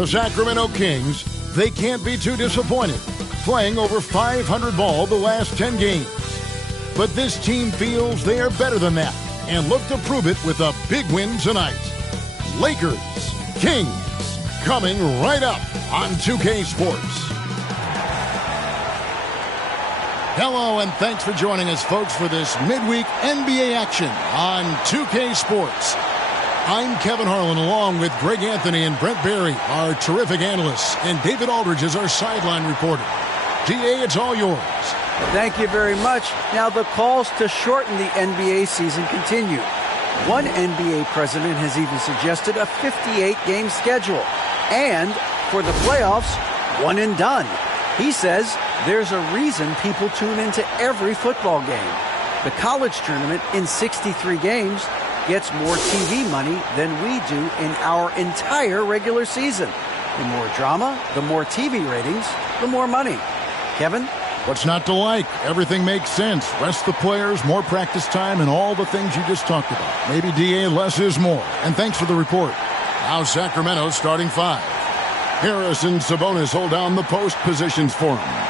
The Sacramento Kings, they can't be too disappointed, playing over 500 ball the last 10 games. But this team feels they are better than that and look to prove it with a big win tonight. Lakers, Kings, coming right up on 2K Sports. Hello, and thanks for joining us, folks, for this midweek NBA action on 2K Sports. I'm Kevin Harlan, along with Greg Anthony and Brent Barry, our terrific analysts, and David Aldridge is our sideline reporter. DA, it's all yours. Thank you very much. Now, the calls to shorten the NBA season continue. One NBA president has even suggested a 58-game schedule. And for the playoffs, one and done. He says there's a reason people tune into every football game. The college tournament in 63 games gets more TV money than we do in our entire regular season. The more drama, the more TV ratings, the more money. Kevin? What's not to like? Everything makes sense. Rest the players, more practice time, and all the things you just talked about. Maybe, DA, less is more. And thanks for the report. Now Sacramento starting five. Harris and Sabonis hold down the post positions for him.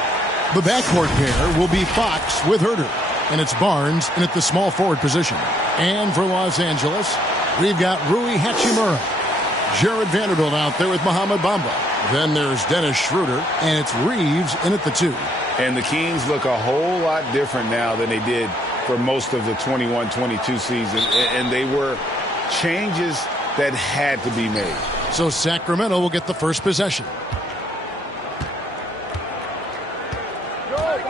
The backcourt pair will be Fox with Herter. And it's Barnes in at the small forward position. And for Los Angeles, we've got Rui Hachimura. Jared Vanderbilt out there with Mohamed Bamba. Then there's Dennis Schroeder, and it's Reeves in at the 2. And the Kings look a whole lot different now than they did for most of the 21-22 season. And they were changes that had to be made. So Sacramento will get the first possession.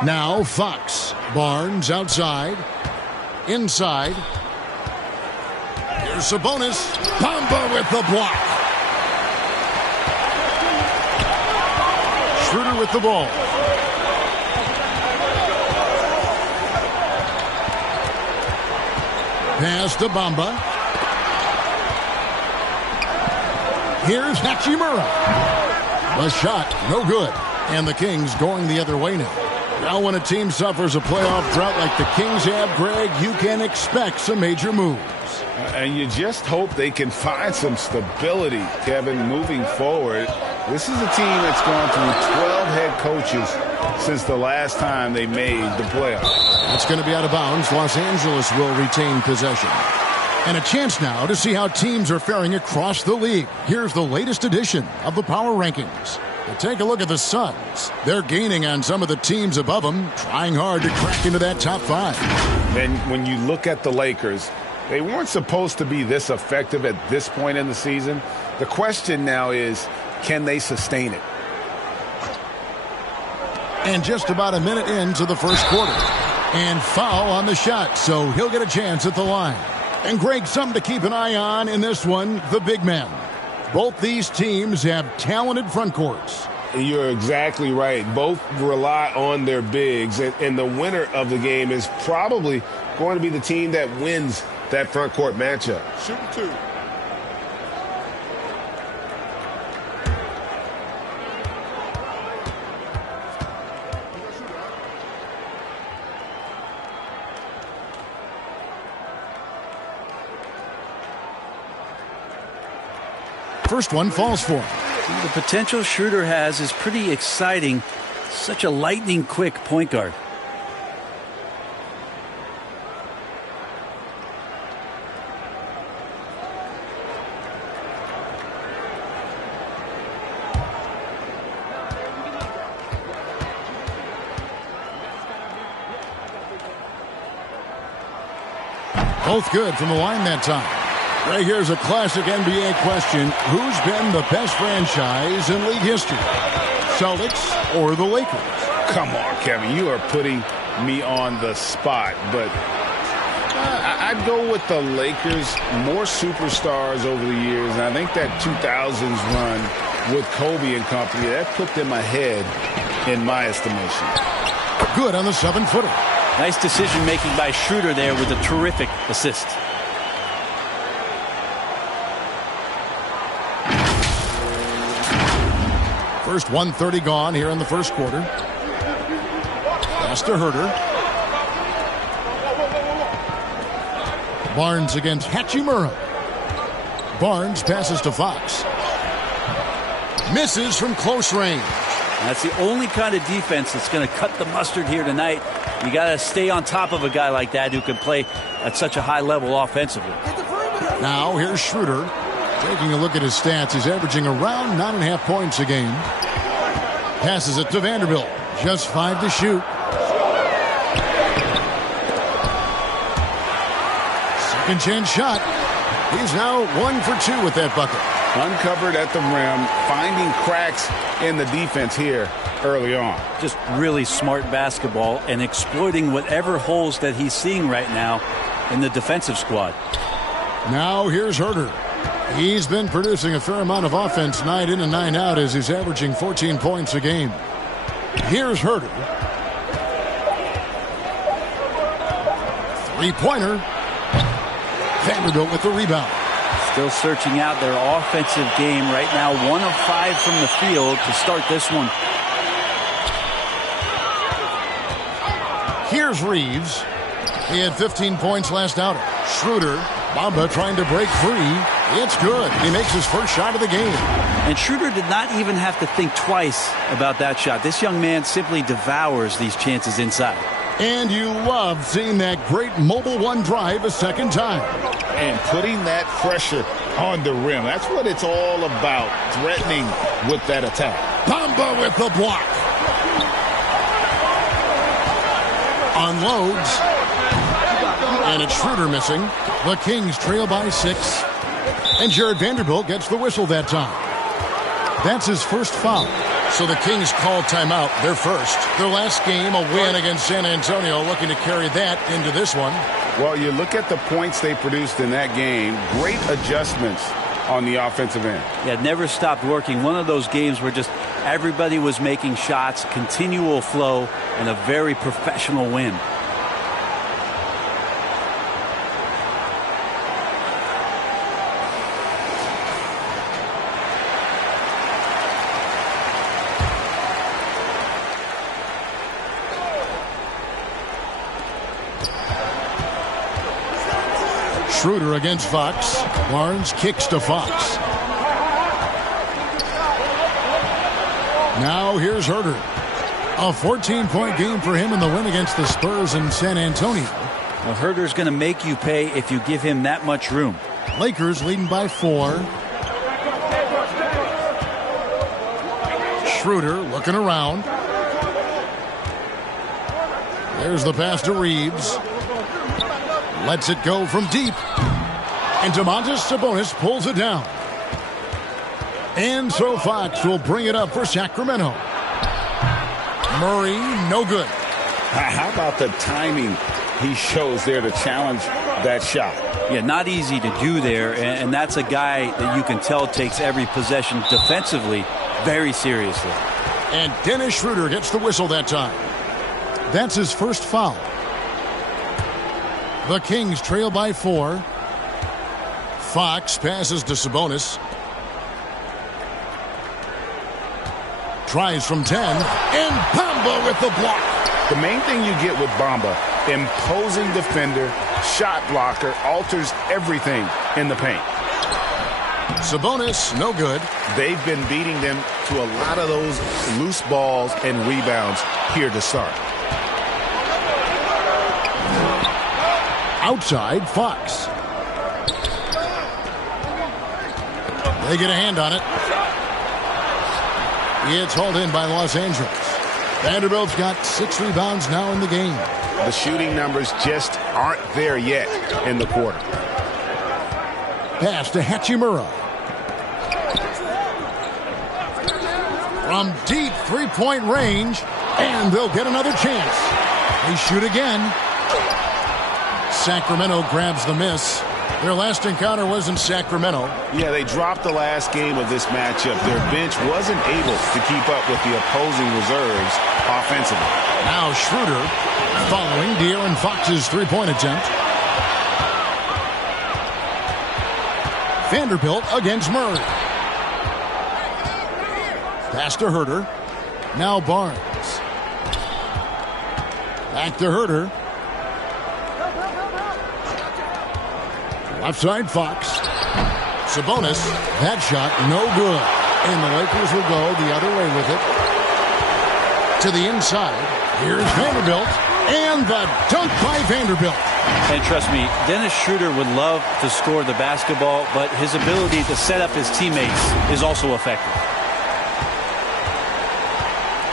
Now Fox. Barnes outside. Inside. Here's Sabonis. Bamba with the block. Schroeder with the ball. Pass to Bamba. Here's Hachimura. A shot, no good. And the Kings going the other way now. Now when a team suffers a playoff drought like the Kings have, Greg, you can expect some major moves. And you just hope they can find some stability, Kevin, moving forward. This is a team that's gone through 12 head coaches since the last time they made the playoffs. That's going to be out of bounds. Los Angeles will retain possession. And a chance now to see how teams are faring across the league. Here's the latest edition of the Power Rankings. But take a look at the Suns. They're gaining on some of the teams above them, trying hard to crack into that top 5. And when you look at the Lakers, they weren't supposed to be this effective at this point in the season. The question now is, can they sustain it? And just about a minute into the first quarter. And foul on the shot, so he'll get a chance at the line. And Greg, something to keep an eye on in this one, the big man. Both these teams have talented front courts. You're exactly right. Both rely on their bigs, and the winner of the game is probably going to be the team that wins that front court matchup. Shooting 2. First one falls for him. The potential Schroeder has is pretty exciting. Such a lightning quick point guard. Both good from the line that time. Right here's a classic NBA question. Who's been the best franchise in league history? Celtics or the Lakers? Come on, Kevin. You are putting me on the spot. But I'd go with the Lakers. More superstars over the years. And I think that 2000s run with Kobe and company, that put them ahead in my estimation. Good on the 7-footer. Nice decision-making by Schroeder there with a terrific assist. First 1:30 gone here in the first quarter. Pass to Herter. Barnes against Hachimura. Barnes passes to Fox. Misses from close range. That's the only kind of defense that's going to cut the mustard here tonight. You got to stay on top of a guy like that who can play at such a high level offensively. Now here's Schroeder. Taking a look at his stats, he's averaging around 9.5 points a game. Passes it to Vanderbilt. Just 5 to shoot. Second chance shot. He's now 1 for 2 with that bucket. Uncovered at the rim, finding cracks in the defense here early on. Just really smart basketball and exploiting whatever holes that he's seeing right now in the defensive squad. Now here's Herter. He's been producing a fair amount of offense night in and night out as he's averaging 14 points a game. Here's Herter. Three-pointer. Vanderbilt with the rebound. Still searching out their offensive game right now. 1 of 5 from the field to start this one. Here's Reeves. He had 15 points last outing. Schroeder. Bamba trying to break free. It's good. He makes his first shot of the game. And Schroeder did not even have to think twice about that shot. This young man simply devours these chances inside. And you love seeing that great mobile one drive a second time. And putting that pressure on the rim. That's what it's all about, threatening with that attack. Bamba with the block. Unloads. And it's Schroeder missing. The Kings trail by 6. And Jared Vanderbilt gets the whistle that time. That's his first foul. So the Kings call timeout, their first. Their last game, a win against San Antonio, looking to carry that into this one. Well, you look at the points they produced in that game. Great adjustments on the offensive end. Yeah, it never stopped working. One of those games where just everybody was making shots, continual flow, and a very professional win. Schroeder against Fox. Barnes kicks to Fox. Now here's Herter. A 14-point game for him in the win against the Spurs in San Antonio. Well, Herter's going to make you pay if you give him that much room. Lakers leading by 4. Schroeder looking around. There's the pass to Reeves. Lets it go from deep. And Domantas Sabonis pulls it down. And so Fox will bring it up for Sacramento. Murray, no good. How about the timing he shows there to challenge that shot? Yeah, not easy to do there. And that's a guy that you can tell takes every possession defensively very seriously. And Dennis Schroeder gets the whistle that time. That's his first foul. The Kings trail by 4. Fox passes to Sabonis. Tries from 10. And Bamba with the block. The main thing you get with Bamba, imposing defender, shot blocker, alters everything in the paint. Sabonis, no good. They've been beating them to a lot of those loose balls and rebounds here to start. Outside, Fox. They get a hand on it. It's hauled in by Los Angeles. Vanderbilt's got 6 rebounds now in the game. The shooting numbers just aren't there yet in the quarter. Pass to Hachimura. From deep three-point range, and they'll get another chance. They shoot again. Sacramento grabs the miss. Their last encounter was in Sacramento. Yeah, they dropped the last game of this matchup. Their bench wasn't able to keep up with the opposing reserves offensively. Now Schroeder following De'Aaron Fox's three-point attempt. Vanderbilt against Murray. Pass to Herter. Now Barnes. Back to Herter. Left side Fox. Sabonis. That shot no good. And the Lakers will go the other way with it. To the inside. Here's Vanderbilt. And the dunk by Vanderbilt. And trust me, Dennis Schroeder would love to score the basketball, but his ability to set up his teammates is also effective.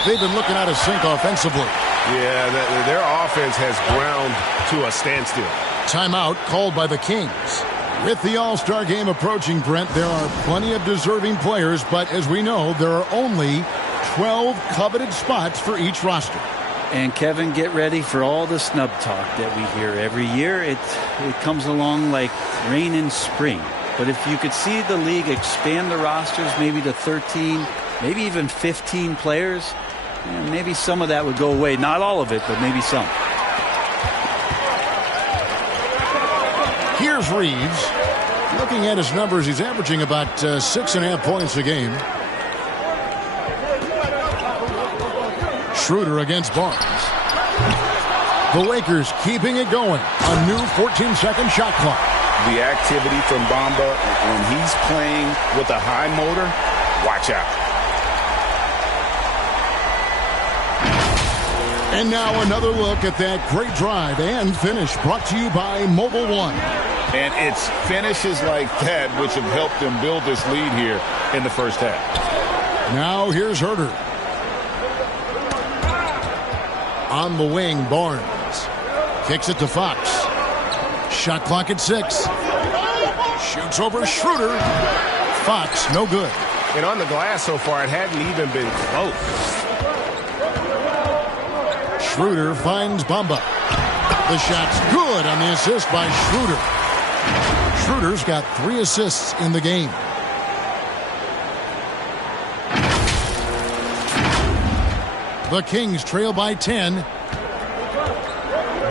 They've been looking out of sync offensively. Yeah, their offense has ground to a standstill. Timeout called by the Kings. With the All-Star game approaching, Brent, there are plenty of deserving players, but as we know, there are only 12 coveted spots for each roster. And Kevin, get ready for all the snub talk that we hear every year. It comes along like rain in spring. But if you could see the league expand the rosters maybe to 13, maybe even 15 players, maybe some of that would go away. Not all of it, but maybe some. Here's Reeves. Looking at his numbers, he's averaging about 6.5 points a game. Schroeder against Barnes. The Lakers keeping it going. A new 14-second shot clock. The activity from Bamba when he's playing with a high motor, watch out. And now another look at that great drive and finish brought to you by Mobile One. And it's finishes like that which have helped them build this lead here in the first half. Now here's Herter. On the wing, Barnes. Kicks it to Fox. Shot clock at 6. Shoots over Schroeder. Fox, no good. And on the glass so far, it hadn't even been close. Schroeder finds Bamba. The shot's good on the assist by Schroeder. Schroeder's got 3 assists in the game. The Kings trail by 10.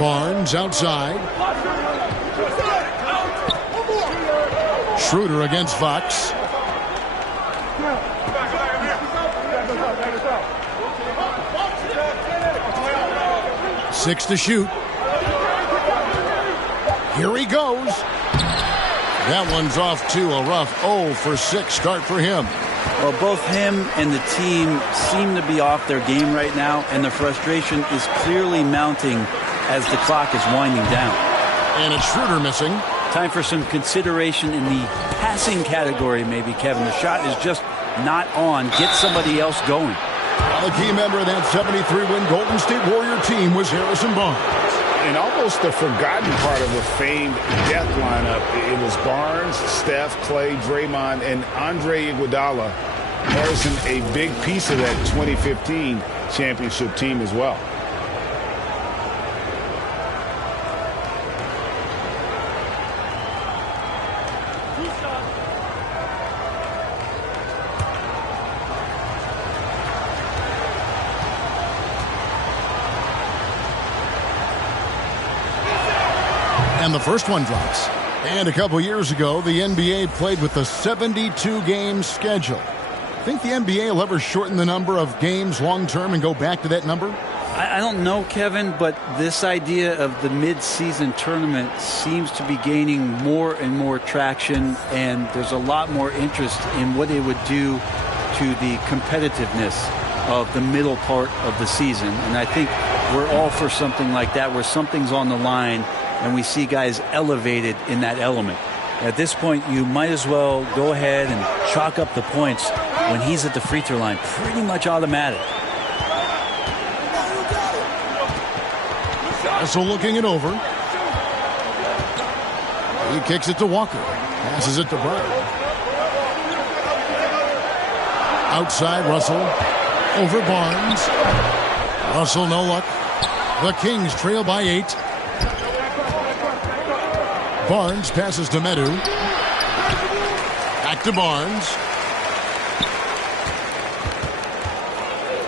Barnes outside. Schroeder against Fox. Six to shoot. Here he goes. That one's off to a rough 0 for 6 start for him. Well, both him and the team seem to be off their game right now, and the frustration is clearly mounting as the clock is winding down. And it's Schroeder missing. Time for some consideration in the passing category, maybe, Kevin. The shot is just not on. Get somebody else going. A key member of that 73-win Golden State Warrior team was Harrison Barnes. And almost the forgotten part of the famed death lineup, it was Barnes, Steph, Clay, Draymond, and Andre Iguodala. Harrison, a big piece of that 2015 championship team as well. And the first one drops. And a couple years ago, the NBA played with a 72-game schedule. Think the NBA will ever shorten the number of games long-term and go back to that number? I don't know, Kevin, but this idea of the mid-season tournament seems to be gaining more and more traction, and there's a lot more interest in what it would do to the competitiveness of the middle part of the season. And I think we're all for something like that, where something's on the line and we see guys elevated in that element. At this point, you might as well go ahead and chalk up the points when he's at the free throw line. Pretty much automatic. Also looking it over. He kicks it to Walker. Passes it to Brown. Outside, Russell. Over Barnes. Russell, no luck. The Kings trail by 8. Barnes passes to Medu. Back to Barnes.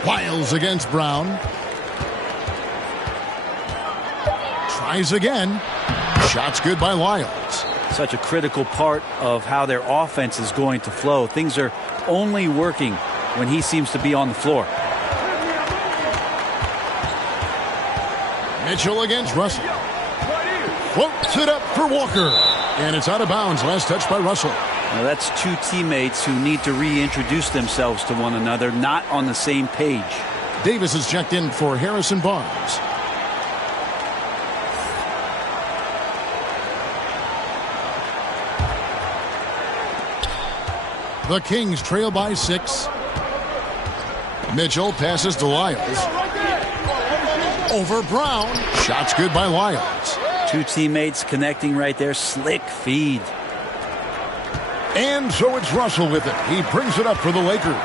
Wiles against Brown. Tries again. Shot's good by Wiles. Such a critical part of how their offense is going to flow. Things are only working when he seems to be on the floor. Mitchell against Russell. Floats it up for Walker. And it's out of bounds. Last touch by Russell. Now that's two teammates who need to reintroduce themselves to one another, not on the same page. Davis is checked in for Harrison Barnes. The Kings trail by 6. Mitchell passes to Lyles. Over Brown. Shot's good by Lyles. Two teammates connecting right there. Slick feed. And so it's Russell with it. He brings it up for the Lakers.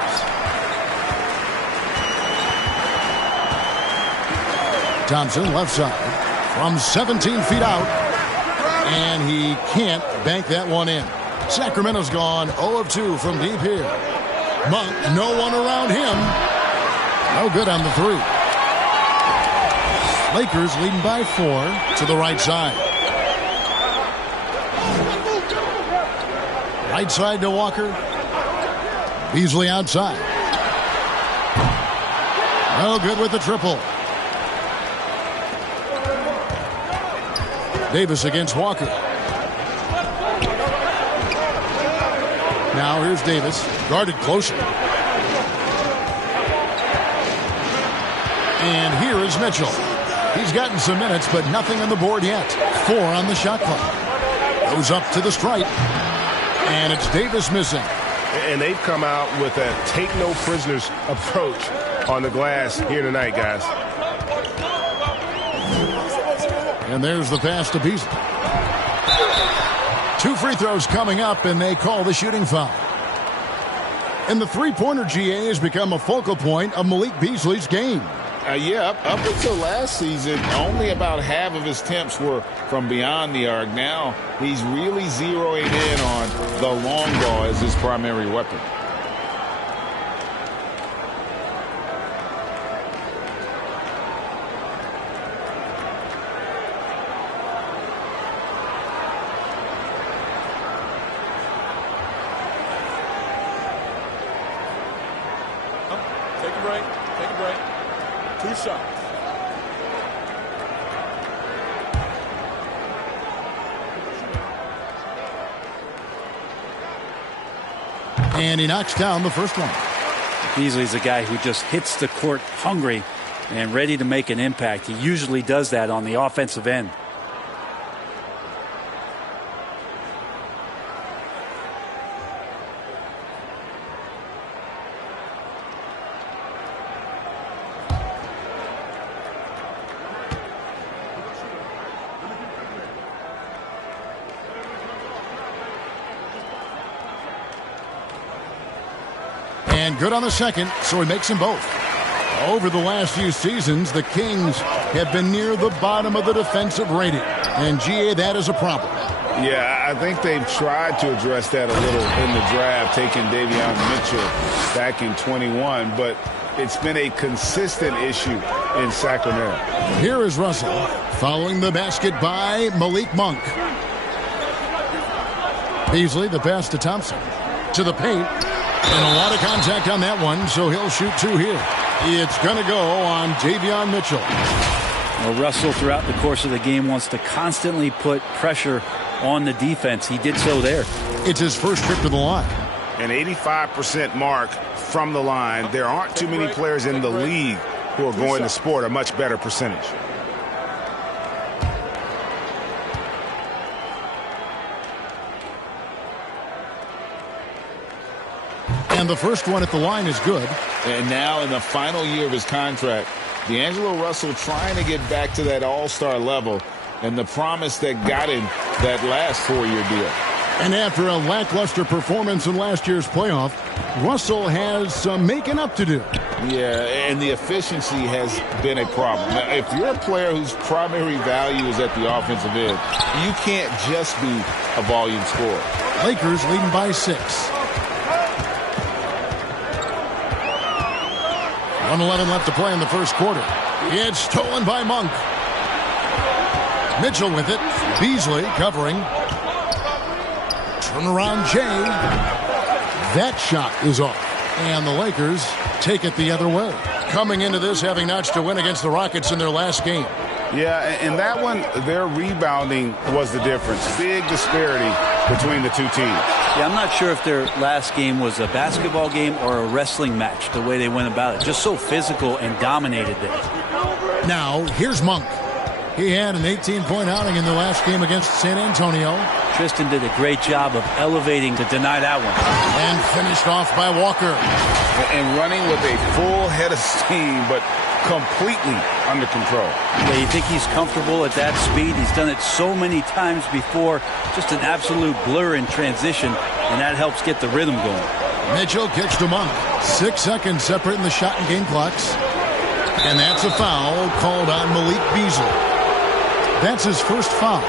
Thompson left side from 17 feet out. And he can't bank that one in. Sacramento's gone 0 of 2 from deep here. Monk, no one around him. No good on the 3. Lakers leading by 4 to the right side. Right side to Walker. Beasley outside. No good with the triple. Davis against Walker. Now here's Davis, guarded closer. And here is Mitchell. He's gotten some minutes, but nothing on the board yet. 4 on the shot clock. Goes up to the stripe. And it's Davis missing. And they've come out with a take-no-prisoners approach on the glass here tonight, guys. And there's the pass to Beasley. 2 free throws coming up, and they call the shooting foul. And the three-pointer GA has become a focal point of Malik Beasley's game. Yeah, up until last season, only about half of his attempts were from beyond the arc. Now he's really zeroing in on the long ball as his primary weapon. Take a break. Take a break. 2 shots. And he knocks down the first one. Beasley's a guy who just hits the court hungry and ready to make an impact. He usually does that on the offensive end. And good on the second, so he makes them both. Over the last few seasons, the Kings have been near the bottom of the defensive rating. And, GA, that is a problem. Yeah, I think they've tried to address that a little in the draft, taking Davion Mitchell back in 21, but it's been a consistent issue in Sacramento. Here is Russell following the basket by Malik Monk. Beasley, the pass to Thompson. To the paint. And a lot of contact on that one, so he'll shoot 2 here. It's going to go on Davion Mitchell. Well, Russell, throughout the course of the game, wants to constantly put pressure on the defense. He did so there. It's his first trip to the line. An 85% mark from the line. There aren't too many players in the league who are going to sport a much better percentage. And the first one at the line is good. And now in the final year of his contract, D'Angelo Russell trying to get back to that all-star level and the promise that got him that last 4-year deal. And after a lackluster performance in last year's playoff, Russell has some making up to do. Yeah, and the efficiency has been a problem. Now, if you're a player whose primary value is at the offensive end, you can't just be a volume scorer. Lakers leading by 6. 1:11 left to play in the first quarter. It's stolen by Monk. Mitchell with it. Beasley covering. Turnaround Jay. That shot is off. And the Lakers take it the other way. Coming into this having notched a win against the Rockets in their last game. Yeah, and that one, their rebounding was the difference. Big disparity between the two teams. Yeah, I'm not sure if their last game was a basketball game or a wrestling match, the way they went about it. Just so physical and dominated there. Now, here's Monk. He had an 18-point outing in the last game against San Antonio. Tristan did a great job of elevating to deny that one. And finished off by Walker. And running with a full head of steam, but completely under control. Yeah, you think he's comfortable at that speed? He's done it so many times before. Just an absolute blur in transition, and that helps get the rhythm going. Mitchell kicks to Monk. 6 seconds separating the shot and game clocks. And that's a foul called on Malik Beasley. That's his first foul.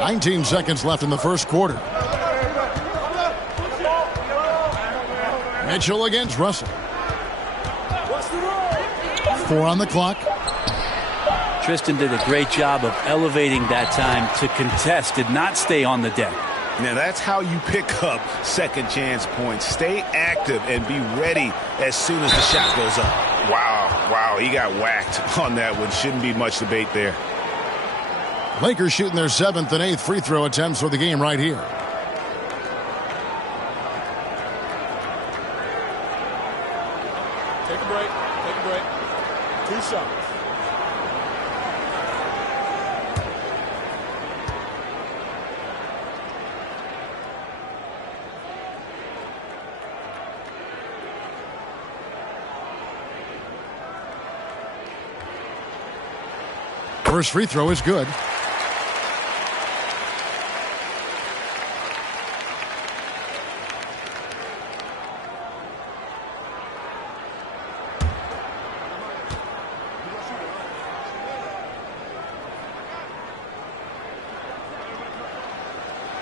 "19 seconds left in the first quarter. Mitchell against Russell. 4 on the clock. Tristan did a great job of elevating that time to contest, did not stay on the deck. Now that's how you pick up second chance points. Stay active and be ready as soon as the shot goes up. Wow, he got whacked on that one. Shouldn't be much debate there. Lakers shooting their 7th and 8th free throw attempts for the game right here. Take a break. 2 shots. First free throw is good.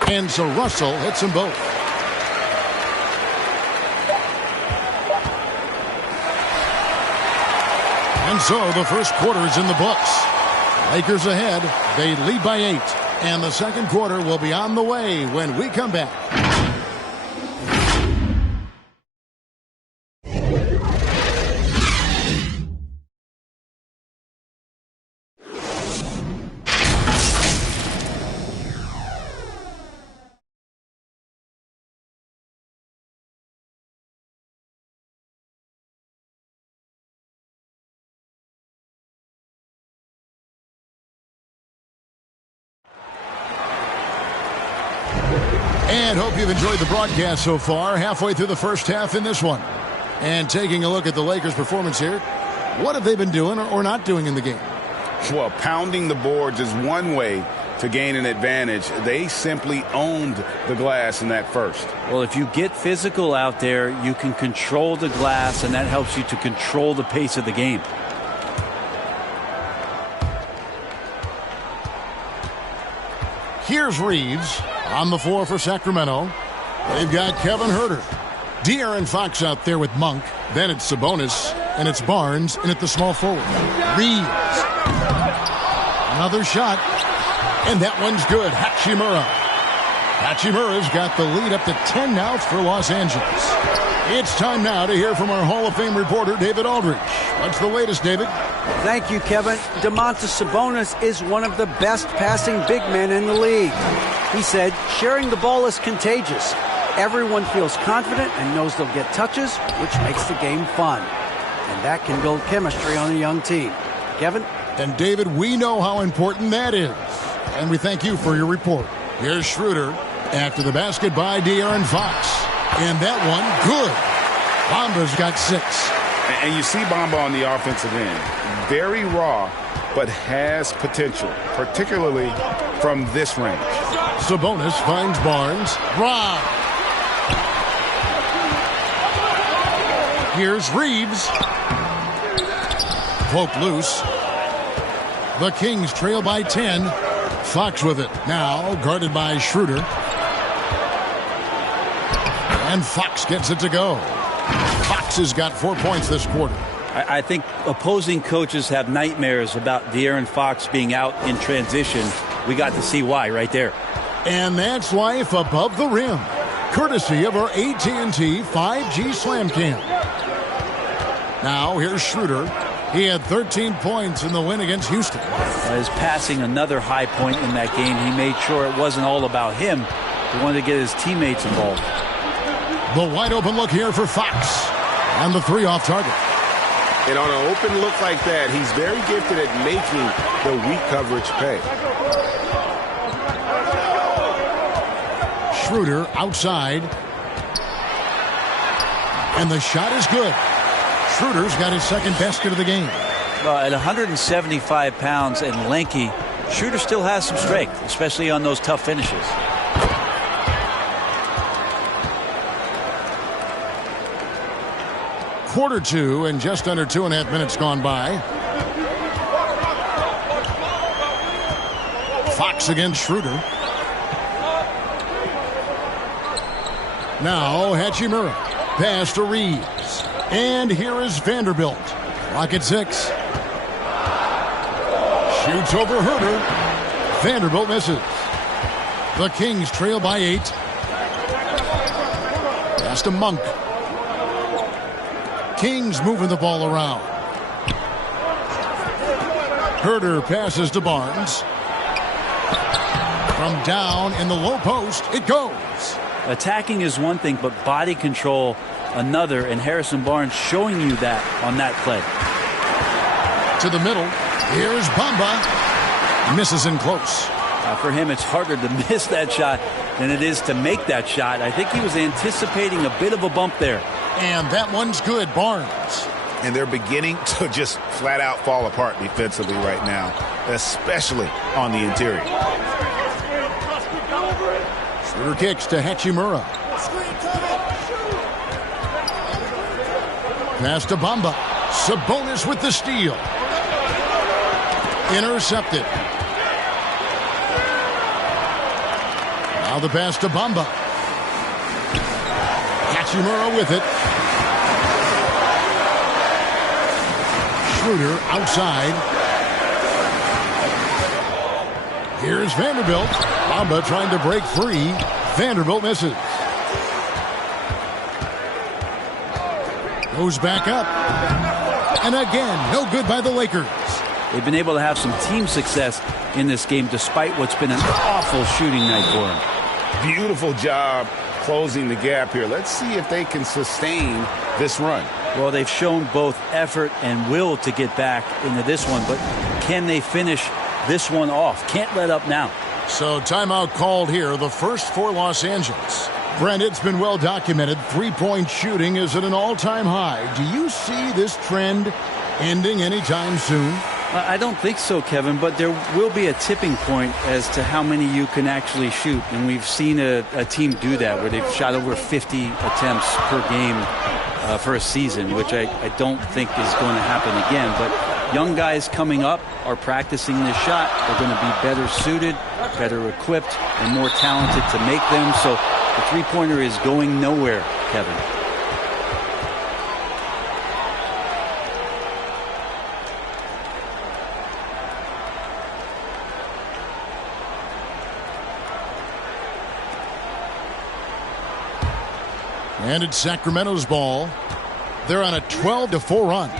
And so Russell hits them both. And so the first quarter is in the books. Lakers ahead. They lead by 8. And the second quarter will be on the way when we come back. And hope you've enjoyed the broadcast so far. Halfway through the first half in this one. And taking a look at the Lakers' performance here. What have they been doing or not doing in the game? Well, pounding the boards is one way to gain an advantage. They simply owned the glass in that first. Well, if you get physical out there, you can control the glass, and that helps you to control the pace of the game. Here's Reeves on the floor for Sacramento. They've got Kevin Huerter. De'Aaron Fox out there with Monk. Then it's Sabonis, and it's Barnes, and at the small forward. Reeves. Another shot, and that one's good. Hachimura. Hachimura's got the lead up to 10 now for Los Angeles. It's time now to hear from our Hall of Fame reporter, David Aldridge. What's the latest, David? Thank you, Kevin. Domantas Sabonis is one of the best passing big men in the league. He said, sharing the ball is contagious. Everyone feels confident and knows they'll get touches, which makes the game fun. And that can build chemistry on a young team. Kevin? And David, we know how important that is. And we thank you for your report. Here's Schroeder after the basket by De'Aaron Fox. And that one, good. Bamba's got 6. And you see Bamba on the offensive end. Very raw, but has potential, particularly from this range. Sabonis finds Barnes. Rob. Here's Reeves. Cloak loose. The Kings trail by 10. Fox with it. Now guarded by Schroeder. And Fox gets it to go. Fox has got 4 points this quarter. I think opposing coaches have nightmares about De'Aaron Fox being out in transition. We got to see why right there. And that's life above the rim. Courtesy of our AT&T 5G Slam Cam. Now here's Schroeder. He had 13 points in the win against Houston. His passing, another high point in that game. He made sure it wasn't all about him. He wanted to get his teammates involved. The wide open look here for Fox. And the three off target. And on an open look like that, he's very gifted at making the weak coverage pay. Schroeder outside. And the shot is good. Schroeder's got his second basket of the game. Well, at 175 pounds and lanky, Schroeder still has some strength, especially on those tough finishes. Quarter two and just under 2.5 minutes gone by. Fox against Schroeder. Now Hachimura. Pass to Reeves. And here is Vanderbilt. Clock at 6. Shoots over Herter. Vanderbilt misses. The Kings trail by 8. Pass to Monk. Kings moving the ball around. Herter passes to Barnes. From down in the low post, it goes. Attacking is one thing, but body control another, and Harrison Barnes showing you that on that play. To the middle. Here's Bamba. Misses in close. For him, it's harder to miss that shot than it is to make that shot. I think he was anticipating a bit of a bump there. And that one's good, Barnes. And they're beginning to just flat out fall apart defensively right now, especially on the interior. Schroeder kicks to Hachimura. Pass to Bamba. Sabonis with the steal. Intercepted. Now the pass to Bamba. Hachimura with it. Schroeder outside. Here's Vanderbilt. Bamba trying to break free. Vanderbilt misses. Goes back up. And again, no good by the Lakers. They've been able to have some team success in this game despite what's been an awful shooting night for them. Beautiful job closing the gap here. Let's see if they can sustain this run. Well, they've shown both effort and will to get back into this one, but can they finish this one off? Can't let up now. So timeout called here, the first for Los Angeles. Brent, it's been well documented. Three-point shooting is at an all-time high. Do you see this trend ending anytime soon? I don't think so, Kevin, but there will be a tipping point as to how many you can actually shoot. And we've seen a team do that where they've shot over 50 attempts per game for a season, which I don't think is going to happen again. But young guys coming up are practicing this shot. They're going to be better suited, better equipped, and more talented to make them. So the three-pointer is going nowhere, Kevin. And it's Sacramento's ball. They're on a 12-4 run.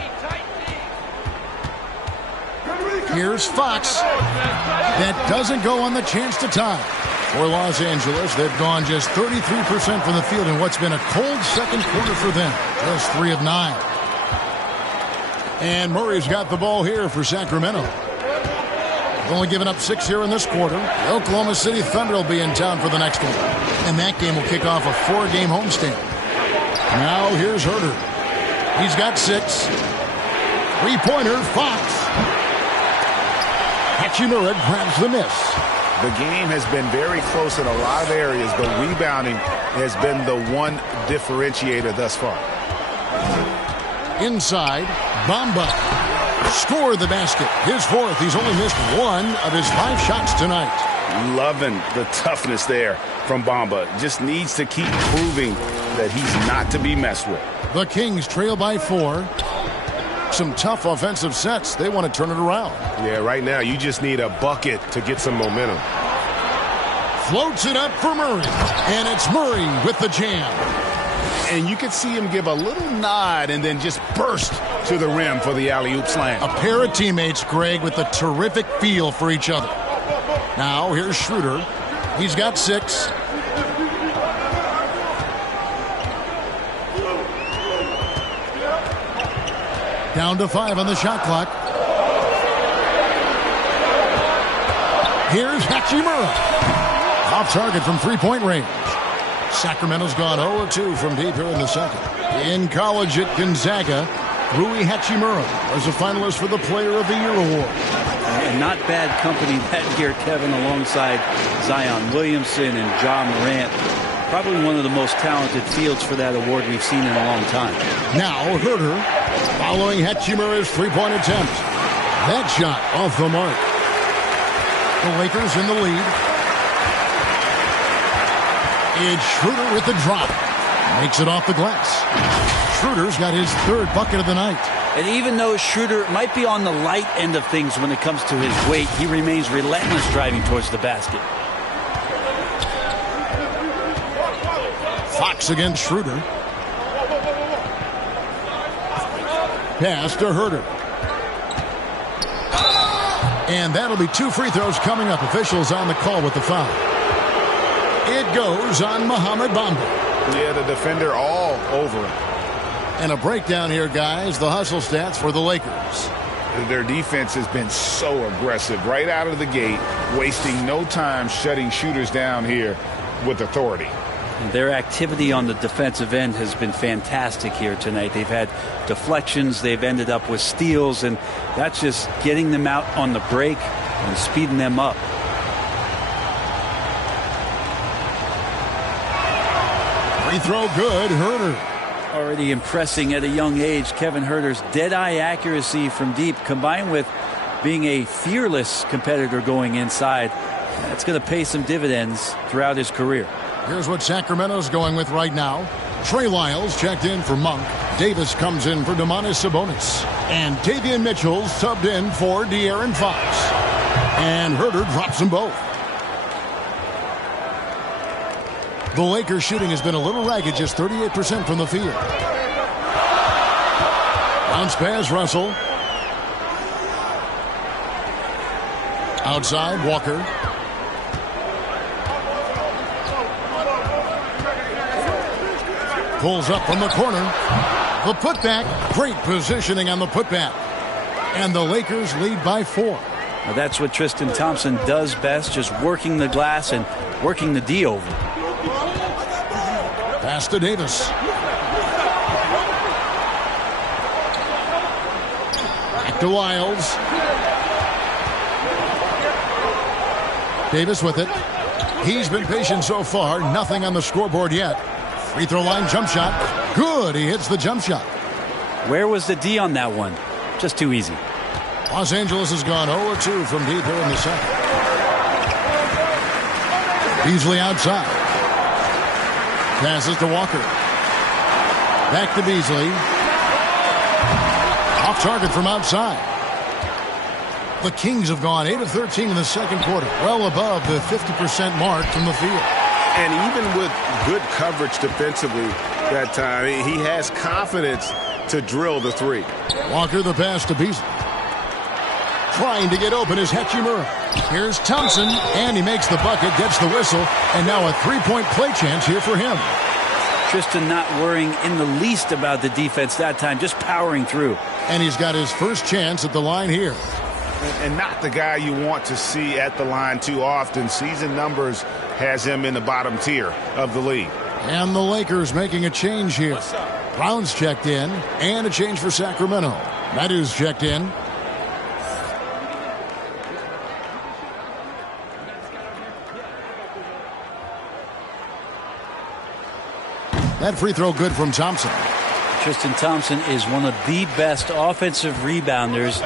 Here's Fox. That doesn't go on the chance to tie. For Los Angeles, they've gone just 33% from the field in what's been a cold second quarter for them. Just 3 of 9. And Murray's got the ball here for Sacramento. They've only given up 6 here in this quarter. The Oklahoma City Thunder will be in town for the next one. And that game will kick off a 4-game homestand. Now here's Herter. He's got 6. Three-pointer, Fox. Hachimura grabs the miss. The game has been very close in a lot of areas, but rebounding has been the one differentiator thus far. Inside, Bamba. Scored the basket. His 4th. He's only missed 1 of his 5 shots tonight. Loving the toughness there from Bamba. Just needs to keep proving that he's not to be messed with. The Kings trail by 4. Some tough offensive sets. They want to turn it around. Yeah, right now you just need a bucket to get some momentum. Floats it up for Murray. And it's Murray with the jam. And you could see him give a little nod and then just burst to the rim for the alley-oop slam. A pair of teammates, Greg, with a terrific feel for each other. Now, here's Schroeder. He's got 6. Down to 5 on the shot clock. Here's Hachimura. Off target from three-point range. Sacramento's gone 0-2 from deep here in the second. In college at Gonzaga, Rui Hachimura was a finalist for the Player of the Year award. And not bad company that year, Kevin, alongside Zion Williamson and Ja Morant. Probably one of the most talented fields for that award we've seen in a long time. Now Herter following Hachimura's three-point attempt. That shot off the mark. The Lakers in the lead. It's Schroeder with the drop. Makes it off the glass. Schroeder's got his 3rd bucket of the night. And even though Schroeder might be on the light end of things when it comes to his weight, he remains relentless driving towards the basket. Fox against Schroeder. Pass to Herter. And that'll be 2 free throws coming up. Officials on the call with the foul. It goes on Mohamed Bamba. Yeah, the defender all over him. And a breakdown here, guys. The hustle stats for the Lakers. Their defense has been so aggressive right out of the gate, wasting no time shutting shooters down here with authority. Their activity on the defensive end has been fantastic here tonight. They've had deflections, they've ended up with steals, and that's just getting them out on the break and speeding them up. Free throw good, Herter. Already impressing at a young age. Kevin Herter's dead-eye accuracy from deep, combined with being a fearless competitor going inside, that's going to pay some dividends throughout his career. Here's what Sacramento's going with right now. Trey Lyles checked in for Monk. Davis comes in for Domantas Sabonis. And Davion Mitchell's subbed in for De'Aaron Fox. And Herter drops them both. The Lakers shooting has been a little ragged, just 38% from the field. Bounce pass, Russell. Outside, Walker. Pulls up from the corner. The putback. Great positioning on the putback. And the Lakers lead by 4. Now that's what Tristan Thompson does best, just working the glass and working the D over. Pass to Davis. Back to Lyles. Davis with it. He's been patient so far. Nothing on the scoreboard yet. Free throw line jump shot. Good. He hits the jump shot. Where was the D on that one? Just too easy. Los Angeles has gone 0-2 from deep here in the second. Beasley outside. Passes to Walker. Back to Beasley. Off target from outside. The Kings have gone 8 of 13 in the second quarter. Well above the 50% mark from the field. And even with good coverage defensively that time, he has confidence to drill the 3. Walker the pass to Beasley. Trying to get open is Hachimura. Here's Thompson, and he makes the bucket, gets the whistle, and now a 3-point play chance here for him. Tristan not worrying in the least about the defense that time, just powering through. And he's got his first chance at the line here. And not the guy you want to see at the line too often. Season numbers has him in the bottom tier of the league. And the Lakers making a change here. Brown's checked in, and a change for Sacramento. Matthews checked in. That free throw good from Thompson. Tristan Thompson is one of the best offensive rebounders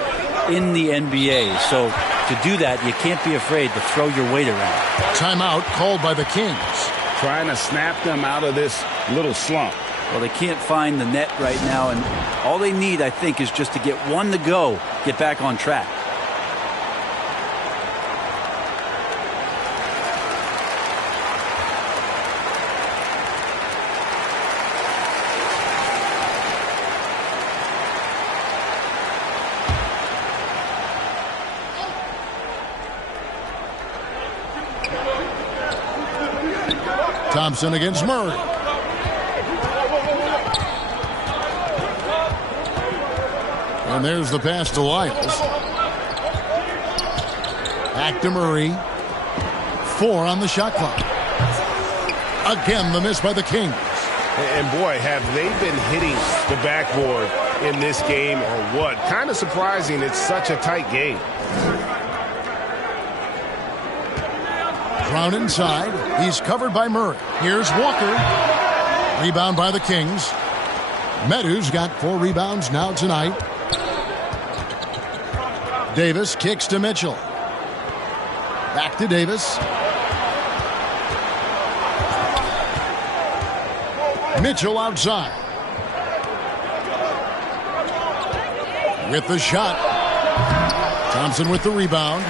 in the NBA. So to do that, you can't be afraid to throw your weight around. Timeout called by the Kings. Trying to snap them out of this little slump. Well, they can't find the net right now, and all they need, I think, is just to get one to go, get back on track. Thompson against Murray. And there's the pass to Lyles. Back to Murray. 4 on the shot clock. Again, the miss by the Kings. And boy, have they been hitting the backboard in this game or what? Kind of surprising. It's such a tight game. Brown inside. He's covered by Murray. Here's Walker. Rebound by the Kings. Medu's got 4 rebounds now tonight. Davis kicks to Mitchell. Back to Davis. Mitchell outside. With the shot. Thompson with the rebound.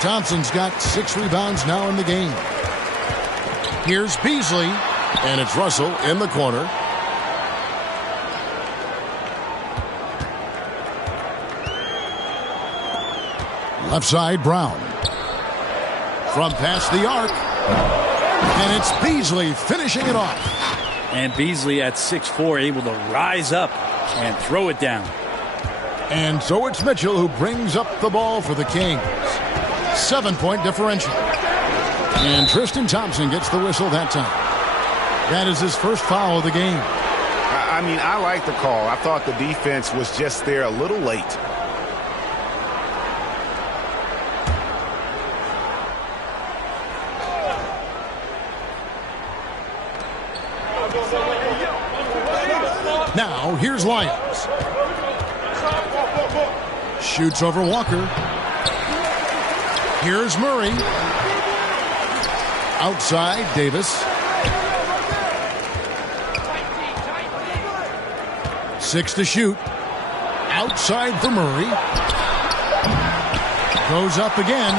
Thompson's got 6 rebounds now in the game. Here's Beasley. And it's Russell in the corner. Left side, Brown. From past the arc. And it's Beasley finishing it off. And Beasley at 6'4", able to rise up and throw it down. And so it's Mitchell who brings up the ball for the Kings. 7-point differential. And Tristan Thompson gets the whistle that time. That is his first foul of the game. I mean, I like the call. I thought the defense was just there a little late. Now, here's Lyles. Shoots over Walker. Here's Murray. Outside, Davis. 6 to shoot. Outside for Murray. Goes up again.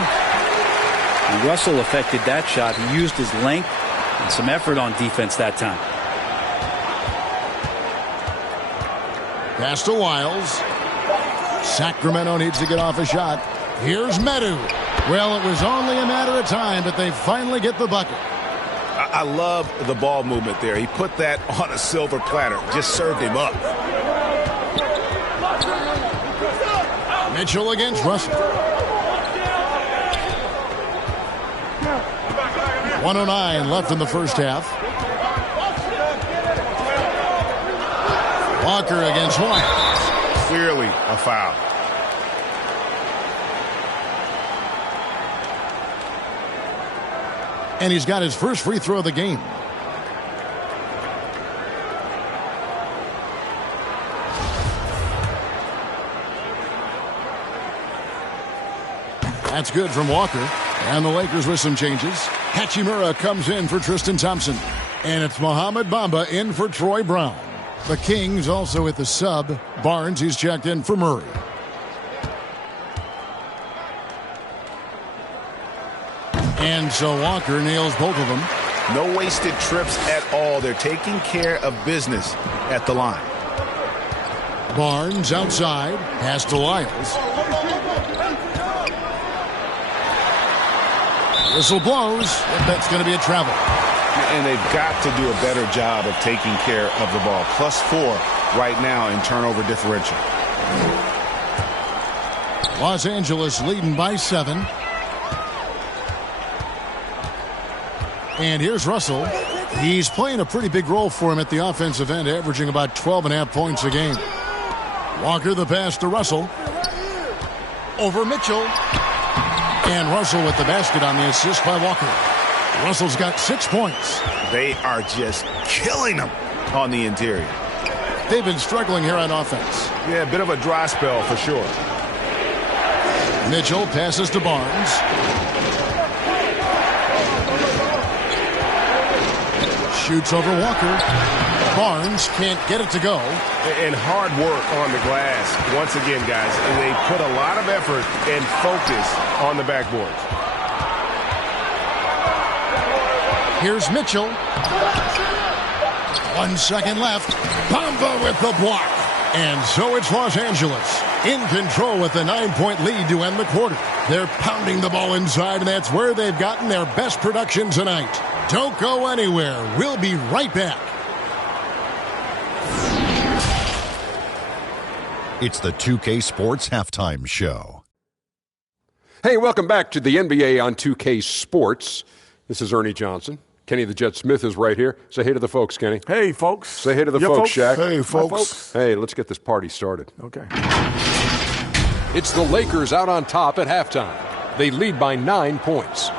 And Russell affected that shot. He used his length and some effort on defense that time. Pass to Lyles. Sacramento needs to get off a shot. Here's Medu. Well, it was only a matter of time, but they finally get the bucket. I love the ball movement there. He put that on a silver platter. Just served him up. Mitchell against Russell. 1:09 left in the first half. Walker against Lyles. Clearly a foul. And he's got his first free throw of the game. That's good from Walker. And the Lakers with some changes. Hachimura comes in for Tristan Thompson. And it's Mohamed Bamba in for Troy Brown. The Kings also with the sub. Barnes, he's checked in for Murray. And so Walker nails both of them. No wasted trips at all. They're taking care of business at the line. Barnes outside. Pass to Lyles. Whistle blows. That's going to be a travel. And they've got to do a better job of taking care of the ball. +4 right now in turnover differential. Los Angeles leading by 7. And here's Russell. He's playing a pretty big role for him at the offensive end, averaging about 12.5 points a game. Walker the pass to Russell. Over Mitchell. And Russell with the basket on the assist by Walker. Russell's got 6 points. They are just killing them on the interior. They've been struggling here on offense. Yeah, a bit of a dry spell for sure. Mitchell passes to Barnes. Shoots over Walker. Barnes can't get it to go. And hard work on the glass. Once again, guys, they put a lot of effort and focus on the backboard. Here's Mitchell. 1 second left. Bamba with the block. And so it's Los Angeles in control with a 9-point lead to end the quarter. They're pounding the ball inside, and that's where they've gotten their best production tonight. Don't go anywhere. We'll be right back. It's the 2K Sports Halftime Show. Hey, welcome back to the NBA on 2K Sports. This is Ernie Johnson. Kenny the Jet Smith is right here. Say hey to the folks, Kenny. Hey, folks. Say hey to the folks, Shaq. Hey, folks. Hey, let's get this party started. Okay. It's the Lakers out on top at halftime. They lead by 9 points.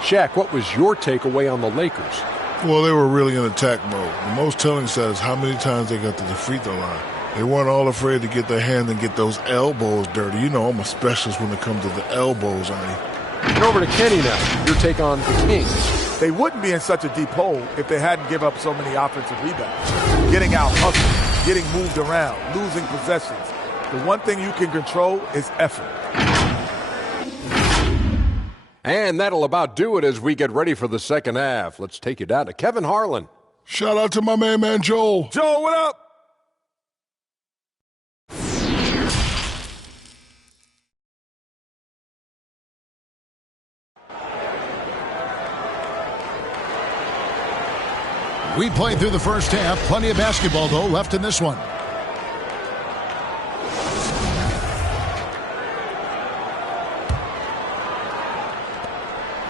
Shaq, what was your takeaway on the Lakers? Well, they were really in attack mode. The most telling stat is how many times they got to the free throw line. They weren't all afraid to get their hand and get those elbows dirty. You know, I'm a specialist when it comes to the elbows, Ernie. And over to Kenny now. Your take on the Kings. They wouldn't be in such a deep hole if they hadn't given up so many offensive rebounds. Getting out hustled, getting moved around, losing possessions. The one thing you can control is effort. And that'll about do it as we get ready for the second half. Let's take you down to Kevin Harlan. Shout out to my man Joel. Joel, what up? We played through the first half. Plenty of basketball, though, left in this one.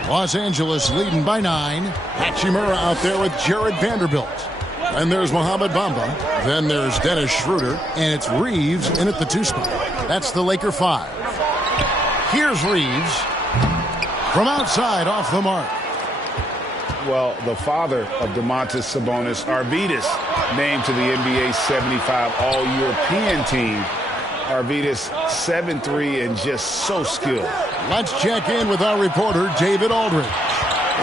Los Angeles leading by 9. Hachimura out there with Jared Vanderbilt. And there's Mohamed Bamba. Then there's Dennis Schroeder. And it's Reeves in at the 2 spot. That's the Laker 5. Here's Reeves. From outside, off the mark. Well, the father of Domantas Sabonis, Arvydas, named to the NBA 75 All-European team. Arvydas 7'3" and just so skilled. Let's check in with our reporter, David Aldridge.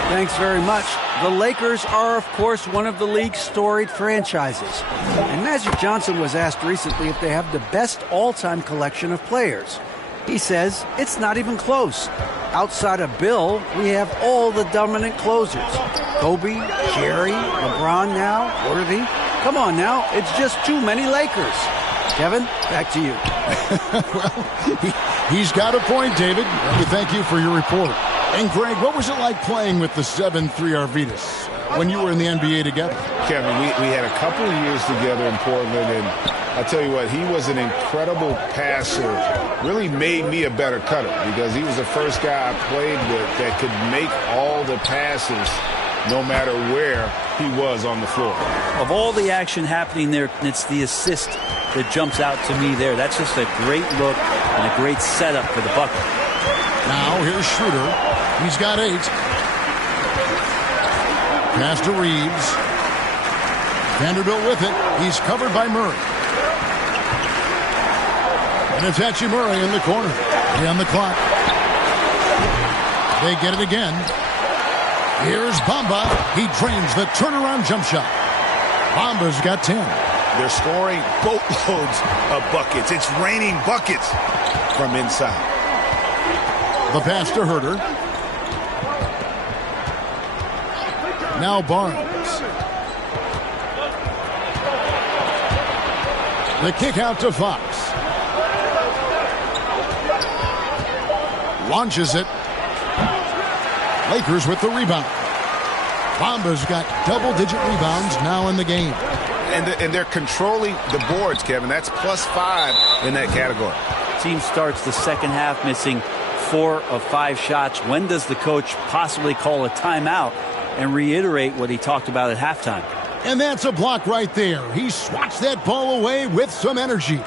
Thanks very much. The Lakers are, of course, one of the league's storied franchises. And Magic Johnson was asked recently if they have the best all-time collection of players. He says it's not even close. Outside of Bill, we have all the dominant closers. Kobe, Jerry, LeBron now, Worthy. Come on now, it's just too many Lakers. Kevin, back to you. Well, he's got a point, David. We thank you for your report. And Greg, what was it like playing with the 7'3" Arvydas when you were in the NBA together? Kevin, we had a couple of years together in Portland, and I tell you what, he was an incredible passer. Really made me a better cutter because he was the first guy I played with that could make all the passes no matter where he was on the floor. Of all the action happening there, it's the assist that jumps out to me there. That's just a great look and a great setup for the bucket. Now here's Schroeder. He's got 8. Pass to Reeves. Vanderbilt with it. He's covered by Murray. And it's Hachimura in the corner. On the clock. They get it again. Here's Bamba. He drains the turnaround jump shot. Bamba's got 10. They're scoring boatloads of buckets. It's raining buckets from inside. The pass to Herter. Now Barnes. The kick out to Fox. Launches it. Lakers with the rebound. Bamba's got double-digit rebounds now in the game. And they're controlling the boards, Kevin. That's +5 in that category. Team starts the second half missing 4 of 5 shots. When does the coach possibly call a timeout and reiterate what he talked about at halftime? And that's a block right there. He swats that ball away with some energy.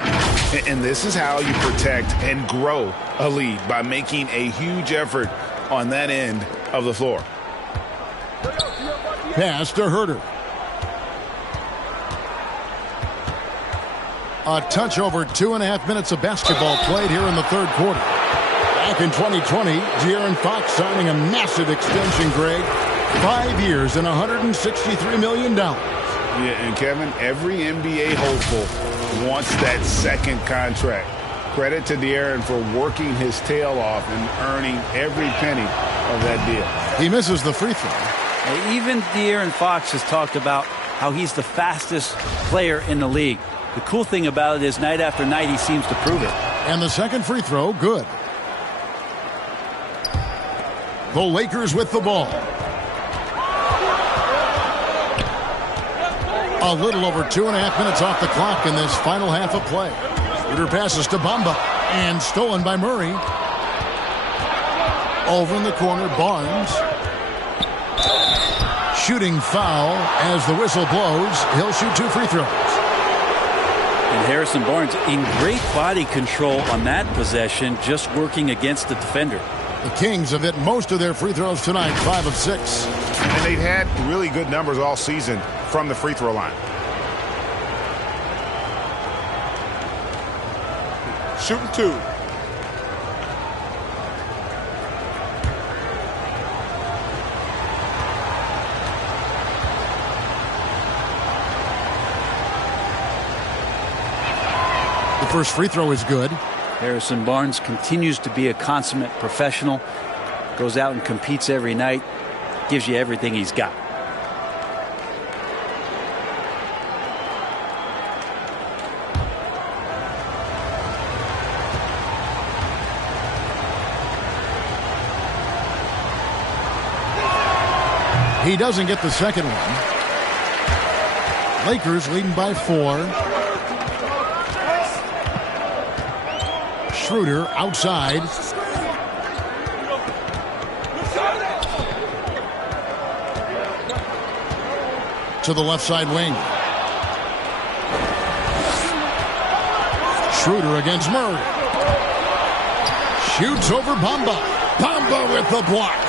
And this is how you protect and grow a lead, by making a huge effort on that end of the floor. Pass to Herter. A touch over 2.5 minutes of basketball played here in the third quarter. Back in 2020, De'Aaron Fox signing a massive extension, Greg. 5 years and $163 million. Yeah, and Kevin, every NBA hopeful wants that second contract. Credit to De'Aaron for working his tail off and earning every penny of that deal. He misses the free throw. Even De'Aaron Fox has talked about how he's the fastest player in the league. The cool thing about it is night after night he seems to prove it. And the second free throw, good. The Lakers with the ball. A little over 2.5 minutes off the clock in this final half of play. Schroeder passes to Bamba, and stolen by Murray. Over in the corner, Barnes. Shooting foul as the whistle blows. He'll shoot 2 free throws. And Harrison Barnes in great body control on that possession, just working against the defender. The Kings have hit most of their free throws tonight, 5 of 6. And they've had really good numbers all season from the free throw line. Shooting 2. The first free throw is good. Harrison Barnes continues to be a consummate professional. Goes out and competes every night. Gives you everything he's got. He doesn't get the second one. Lakers leading by 4. Schroeder outside. To the left side wing. Schroeder against Murray. Shoots over Bamba. Bamba with the block.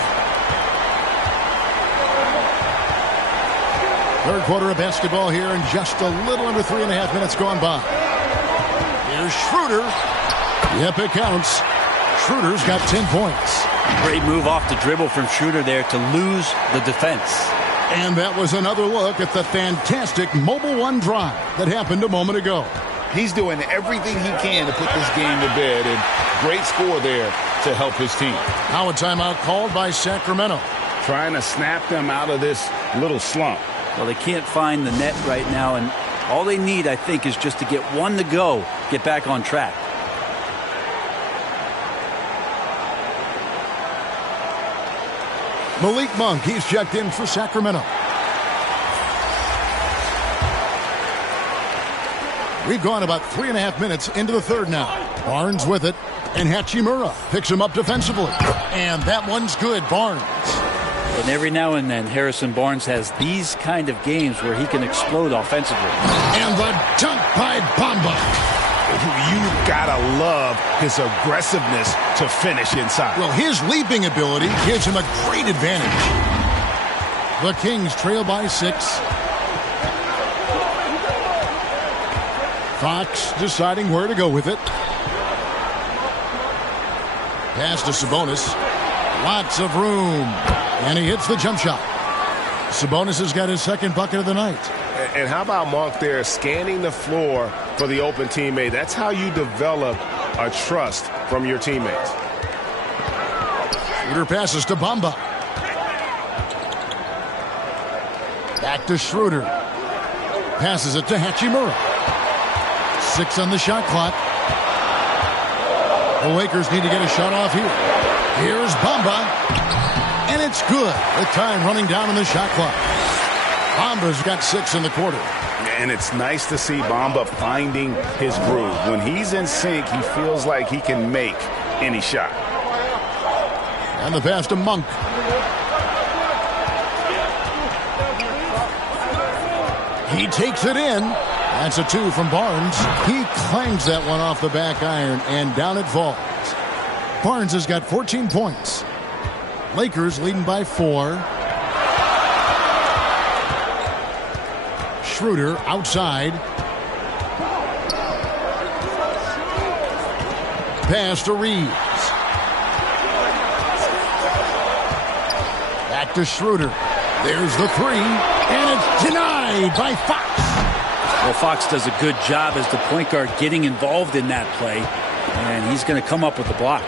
Third quarter of basketball here, and just a little under 3.5 minutes gone by. Here's Schroeder. Yep, it counts. Schroeder's got 10 points. Great move off the dribble from Schroeder there to lose the defense. And that was another look at the fantastic Mobile One drive that happened a moment ago. He's doing everything he can to put this game to bed, and great score there to help his team. Now a timeout called by Sacramento. Trying to snap them out of this little slump. Well, they can't find the net right now, and all they need, I think, is just to get one to go, get back on track. Malik Monk, he's checked in for Sacramento. We've gone about 3.5 minutes into the third now. Barnes with it, and Hachimura picks him up defensively. And that one's good, Barnes. And every now and then, Harrison Barnes has these kind of games where he can explode offensively. And the dunk by Bamba. You gotta love his aggressiveness to finish inside. Well, his leaping ability gives him a great advantage. The Kings trail by 6. Fox deciding where to go with it. Pass to Sabonis. Lots of room. And he hits the jump shot. Sabonis has got his second bucket of the night. And how about Monk there scanning the floor for the open teammate? That's how you develop a trust from your teammates. Schroeder passes to Bamba. Back to Schroeder. Passes it to Hachimura. 6 on the shot clock. The Lakers need to get a shot off here. Here's Bamba. And it's good. The time running down on the shot clock. Bamba's got 6 in the quarter. And it's nice to see Bamba finding his groove. When he's in sync, he feels like he can make any shot. And the pass to Monk. He takes it in. That's a 2 from Barnes. He clangs that one off the back iron, and down it falls. Barnes has got 14 points. Lakers leading by 4. Schroeder outside. Pass to Reeves. Back to Schroeder. There's the 3, and it's denied by Fox. Well, Fox does a good job as the point guard getting involved in that play, and he's going to come up with the block.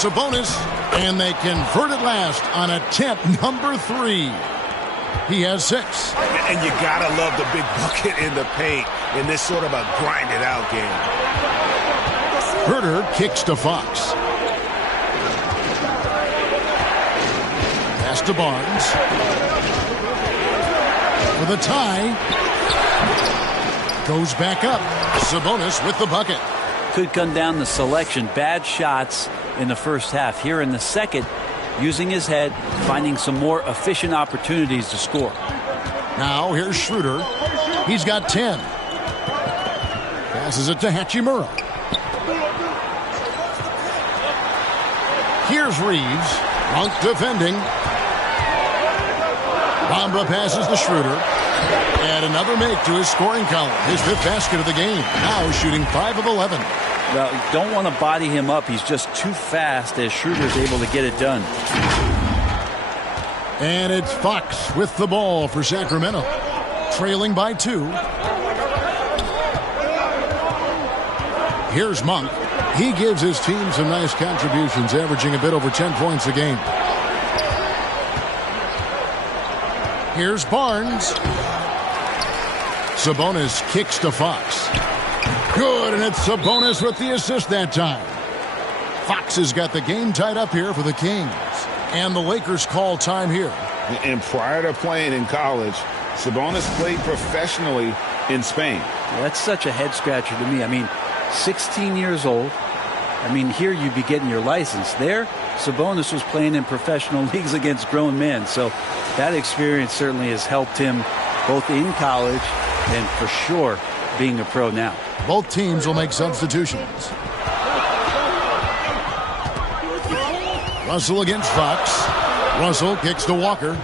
Sabonis, and they convert at last on attempt number 3. He has 6. And you gotta love the big bucket in the paint in this sort of a grinded out game. Herter kicks to Fox. Pass to Barnes. For the tie. Goes back up. Sabonis with the bucket. Could come down to selection. Bad shots in the first half. Here in the second, using his head, finding some more efficient opportunities to score. Now here's Schroeder. He's got 10. Passes it to Hachimura. Here's Reeves. Monk defending. Bamba passes to Schroeder. And another make to his scoring column. His 5th basket of the game. Now shooting 5 of 11. Well, you don't want to body him up. He's just too fast as Schroeder's able to get it done. And it's Fox with the ball for Sacramento. Trailing by 2. Here's Monk. He gives his team some nice contributions, averaging a bit over 10 points a game. Here's Barnes. Sabonis kicks to Fox. Good, and it's Sabonis with the assist that time. Fox has got the game tied up here for the Kings. And the Lakers call time here. And prior to playing in college, Sabonis played professionally in Spain. That's such a head scratcher to me. I mean, 16 years old. I mean, here you'd be getting your license. There, Sabonis was playing in professional leagues against grown men. So that experience certainly has helped him both in college and for sure being a pro now. Both teams will make substitutions. Russell against Fox. Russell kicks to Walker.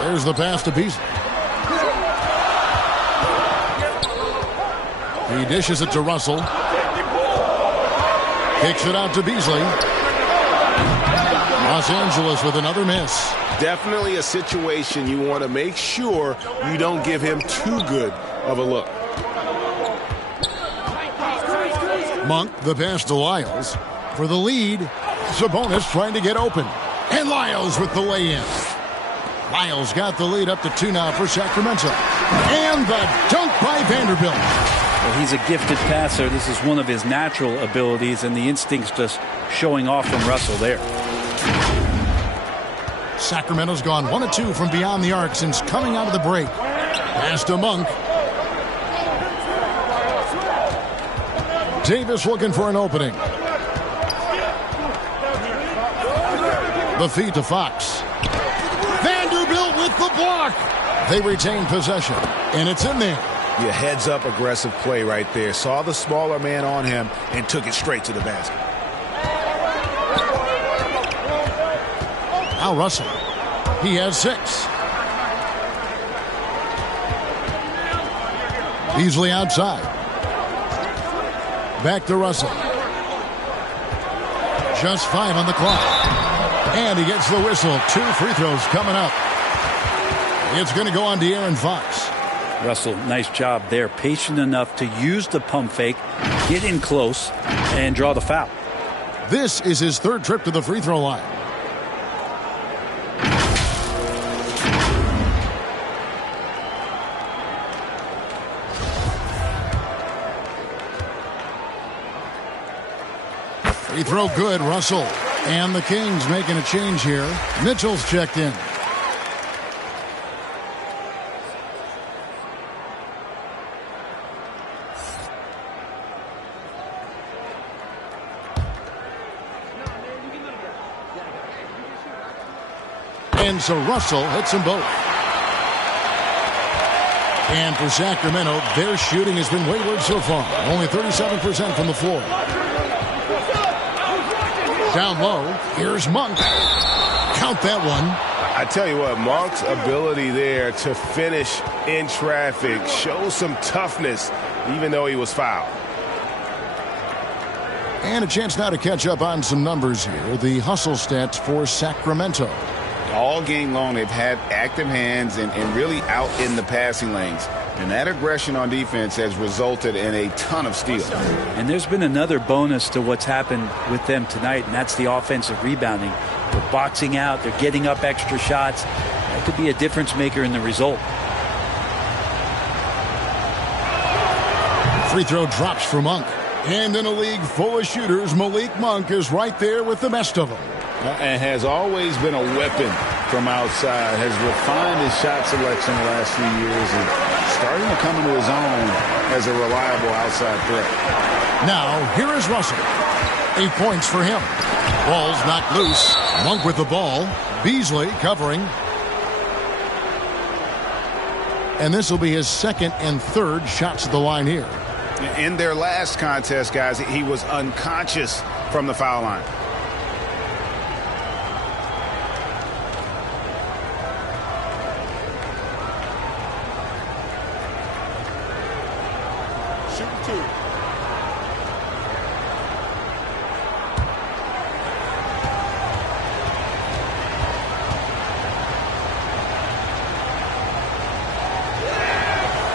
There's the pass to Beasley. He dishes it to Russell. Kicks it out to Beasley. Los Angeles with another miss. Definitely a situation you want to make sure you don't give him too good of a look. Monk, the pass to Lyles. For the lead, Sabonis trying to get open. And Lyles with the lay-in. Lyles got the lead up to 2 now for Sacramento. And the dunk by Vanderbilt. Well, he's a gifted passer. This is one of his natural abilities, and the instincts just showing off from Russell there. Sacramento's gone 1 of 2 from beyond the arc since coming out of the break. Pass to Monk. Davis looking for an opening. The feed to Fox. Vanderbilt with the block. They retain possession, and it's in there. Your heads-up aggressive play right there. Saw the smaller man on him and took it straight to the basket. Now Russell. He has 6. Beasley outside. Back to Russell. Just 5 on the clock. And he gets the whistle. 2 free throws coming up. It's going to go on to De'Aaron Fox. Russell, nice job there. Patient enough to use the pump fake, get in close, and draw the foul. This is his 3rd trip to the free throw line. Free throw good, Russell. And the Kings making a change here. Mitchell's checked in. And so Russell hits them both. And for Sacramento, their shooting has been wayward so far. Only 37% from the floor. Down low, here's Monk. Count that one. I tell you what, Monk's ability there to finish in traffic shows some toughness, even though he was fouled. And a chance now to catch up on some numbers here. The hustle stats for Sacramento. All game long, they've had active hands and really out in the passing lanes. And that aggression on defense has resulted in a ton of steals. And there's been another bonus to what's happened with them tonight, and that's the offensive rebounding. They're boxing out. They're getting up extra shots. That could be a difference maker in the result. Free throw drops for Monk. And in a league full of shooters, Malik Monk is right there with the best of them. And has always been a weapon from outside. Has refined his shot selection the last few years and starting to come into his own as a reliable outside threat. Now, here is Russell. 8 points for him. Ball's knocked loose. Monk with the ball. Beasley covering. And this will be his second and third shots at the line here. In their last contest, guys, he was unconscious from the foul line. Shooting 2.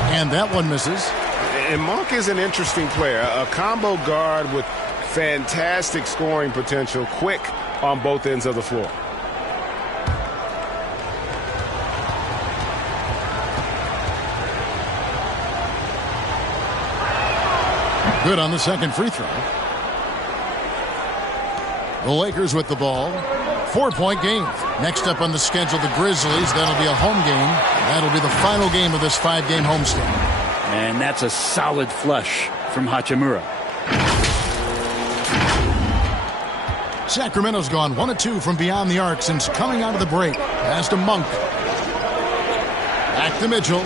And that one misses. And Monk is an interesting player, a combo guard with fantastic scoring potential, quick on both ends of the floor. Good on the second free throw. The Lakers with the ball. 4-point game. Next up on the schedule, the Grizzlies. That'll be a home game. That'll be the final game of this 5-game homestand. And that's a solid flush from Hachimura. Sacramento's gone 1 of 2 from beyond the arc since coming out of the break. Pass to Monk. Back to Mitchell.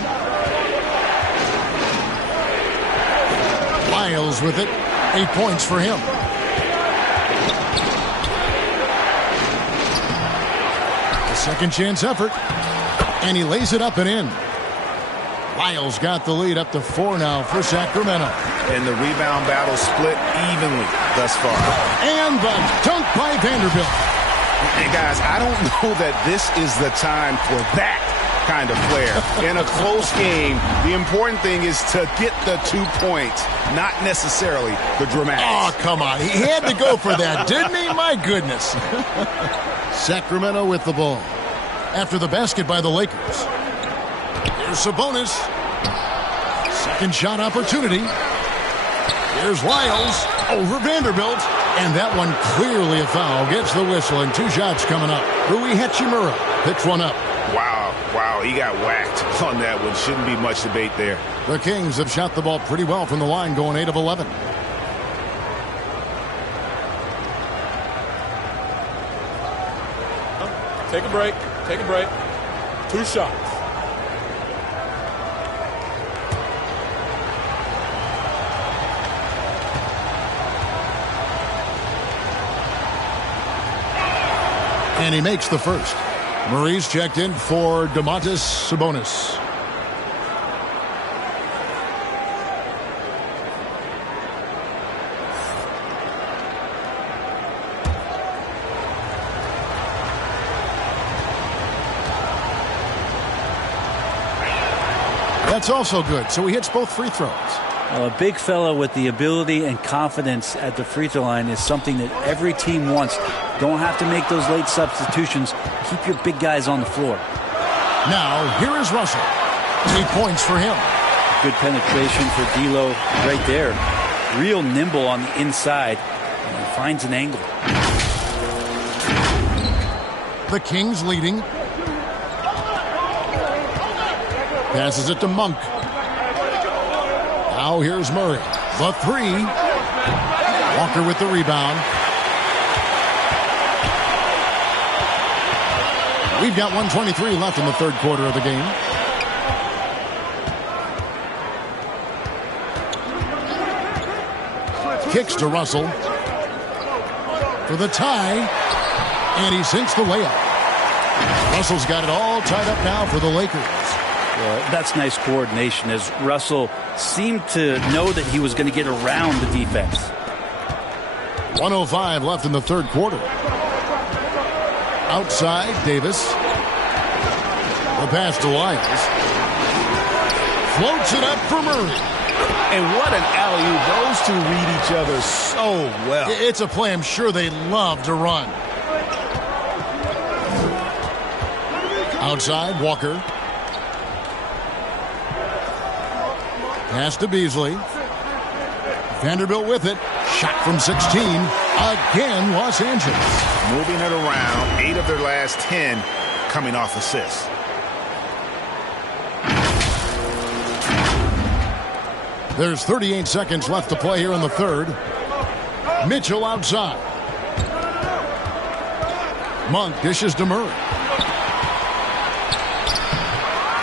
Lyles with it. 8 points for him. A second chance effort. And he lays it up and in. Lyles got the lead up to 4 now for Sacramento. And the rebound battle split evenly thus far. And the dunk by Vanderbilt. Hey, guys, I don't know that this is the time for that kind of flair. In a close game, the important thing is to get the 2 points, not necessarily the dramatics. Oh, come on. He had to go for that, didn't he? My goodness. Sacramento with the ball. After the basket by the Lakers. Here's Sabonis. Second shot opportunity. Here's Lyles over Vanderbilt. And that one clearly a foul. Gets the whistle and 2 shots coming up. Rui Hachimura picks one up. Wow, he got whacked on that one. Shouldn't be much debate there. The Kings have shot the ball pretty well from the line, going 8 of 11. Take a break. Take a break. 2 shots. And he makes the first. Murray's checked in for Domantas Sabonis. That's also good. So he hits both free throws. Well, a big fella with the ability and confidence at the free throw line is something that every team wants. Don't have to make those late substitutions. Keep your big guys on the floor. Now, here is Russell. 8 points for him. Good penetration for D'Lo right there. Real nimble on the inside. And he finds an angle. The Kings leading. Passes it to Monk. Now here's Murray. The 3. Walker with the rebound. We've got 1:23 left in the third quarter of the game. Kicks to Russell for the tie, and he sinks the layup. Russell's got it all tied up now for the Lakers. Well, that's nice coordination as Russell seemed to know that he was going to get around the defense. 1:05 left in the third quarter. Outside, Davis. The pass to Lyles. Floats it up for Murray. And what an alley-oop. Those two read each other so well. It's a play I'm sure they love to run. Outside, Walker. Pass to Beasley. Vanderbilt with it. Shot from 16. Again, Los Angeles. Moving it around, 8 of their last 10 coming off assists. There's 38 seconds left to play here in the third. Mitchell outside. Monk dishes to Murray.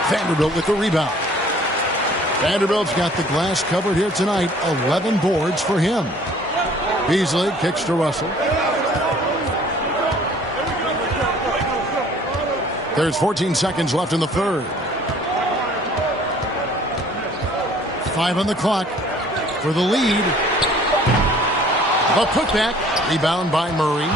Vanderbilt with the rebound. Vanderbilt's got the glass covered here tonight. 11 boards for him. Beasley kicks to Russell. There's 14 seconds left in the third. 5 on the clock for the lead. A putback. Rebound by Murray.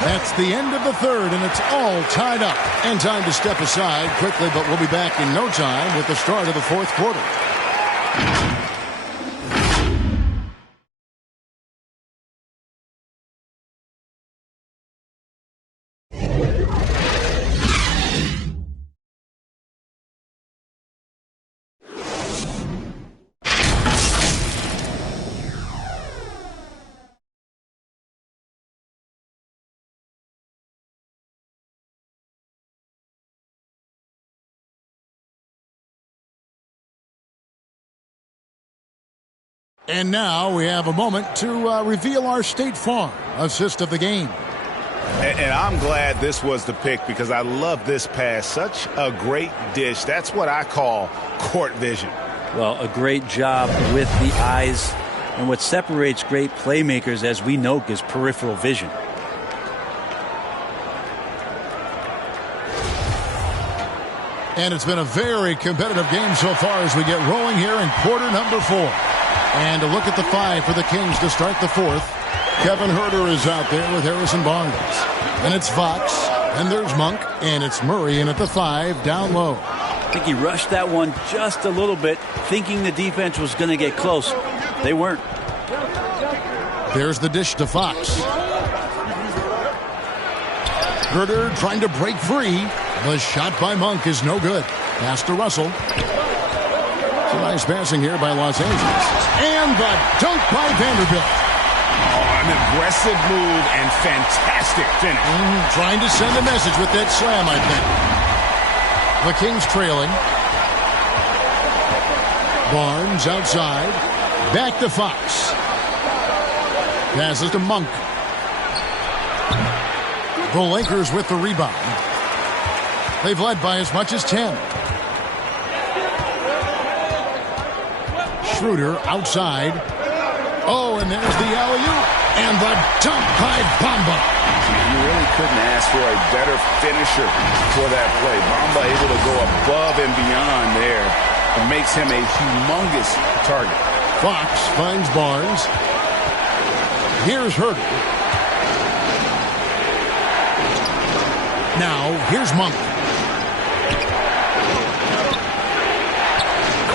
That's the end of the third, and it's all tied up. And time to step aside quickly, but we'll be back in no time with the start of the fourth quarter. And now we have a moment to reveal our State Farm assist of the game. And I'm glad this was the pick because I love this pass. Such a great dish. That's what I call court vision. Well, a great job with the eyes. And what separates great playmakers, as we know, is peripheral vision. And it's been a very competitive game so far as we get rolling here in quarter number 4. And a look at the 5 for the Kings to start the fourth. Kevin Huerter is out there with Harrison Barnes. And it's Fox. And there's Monk. And it's Murray in at the 5 down low. I think he rushed that one just a little bit, thinking the defense was going to get close. They weren't. There's the dish to Fox. Huerter trying to break free. The shot by Monk is no good. Pass to Russell. Some nice passing here by Los Angeles. And the dunk by Vanderbilt. An aggressive move and fantastic finish. Trying to send a message with that slam, I think. The Kings trailing. Barnes outside. Back to Fox. Passes to Monk. The Lakers with the rebound. They've led by as much as 10. Schroeder outside. Oh, and there's the alley-oop. And the dunk by Bamba. You really couldn't ask for a better finisher for that play. Bamba able to go above and beyond there. It makes him a humongous target. Fox finds Barnes. Here's Huerter. Now, here's Monk.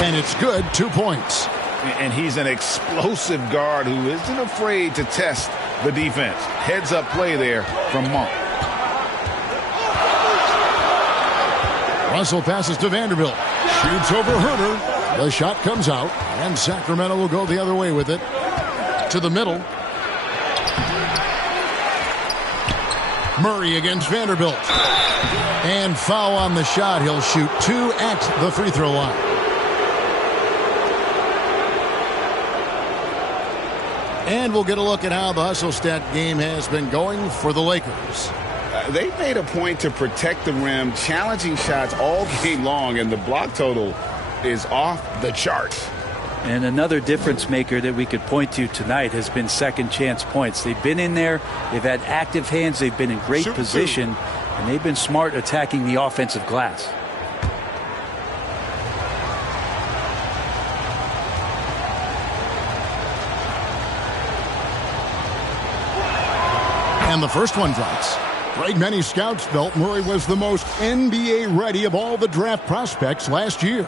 And it's good, 2 points. And he's an explosive guard who isn't afraid to test the defense. Heads up play there from Monk. Russell passes to Vanderbilt. Shoots over Huerter. The shot comes out. And Sacramento will go the other way with it. To the middle. Murray against Vanderbilt. And foul on the shot. He'll shoot 2 at the free throw line. And we'll get a look at how the hustle stat game has been going for the Lakers. They made a point to protect the rim, challenging shots all game long, and the block total is off the charts. And another difference maker that we could point to tonight has been second chance points. They've been in there. They've had active hands. They've been in great position. And they've been smart attacking the offensive glass. And the first one drops. Greg, many scouts felt Murray was the most NBA ready of all the draft prospects last year.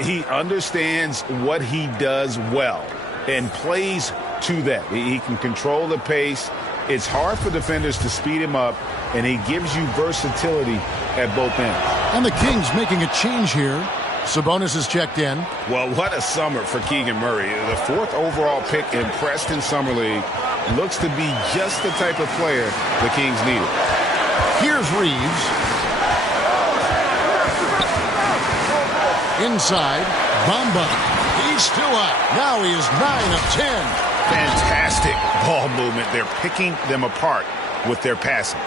He understands what he does well and plays to that. He can control the pace. It's hard for defenders to speed him up, and he gives you versatility at both ends. And the Kings making a change here. Sabonis is checked in. Well, what a summer for Keegan Murray. The 4th overall pick in Preston Summer League. Looks to be just the type of player the Kings needed. Here's Reeves. Inside, Bamba. He's still up. Now he is 9 of 10. Fantastic ball movement. They're picking them apart with their passing.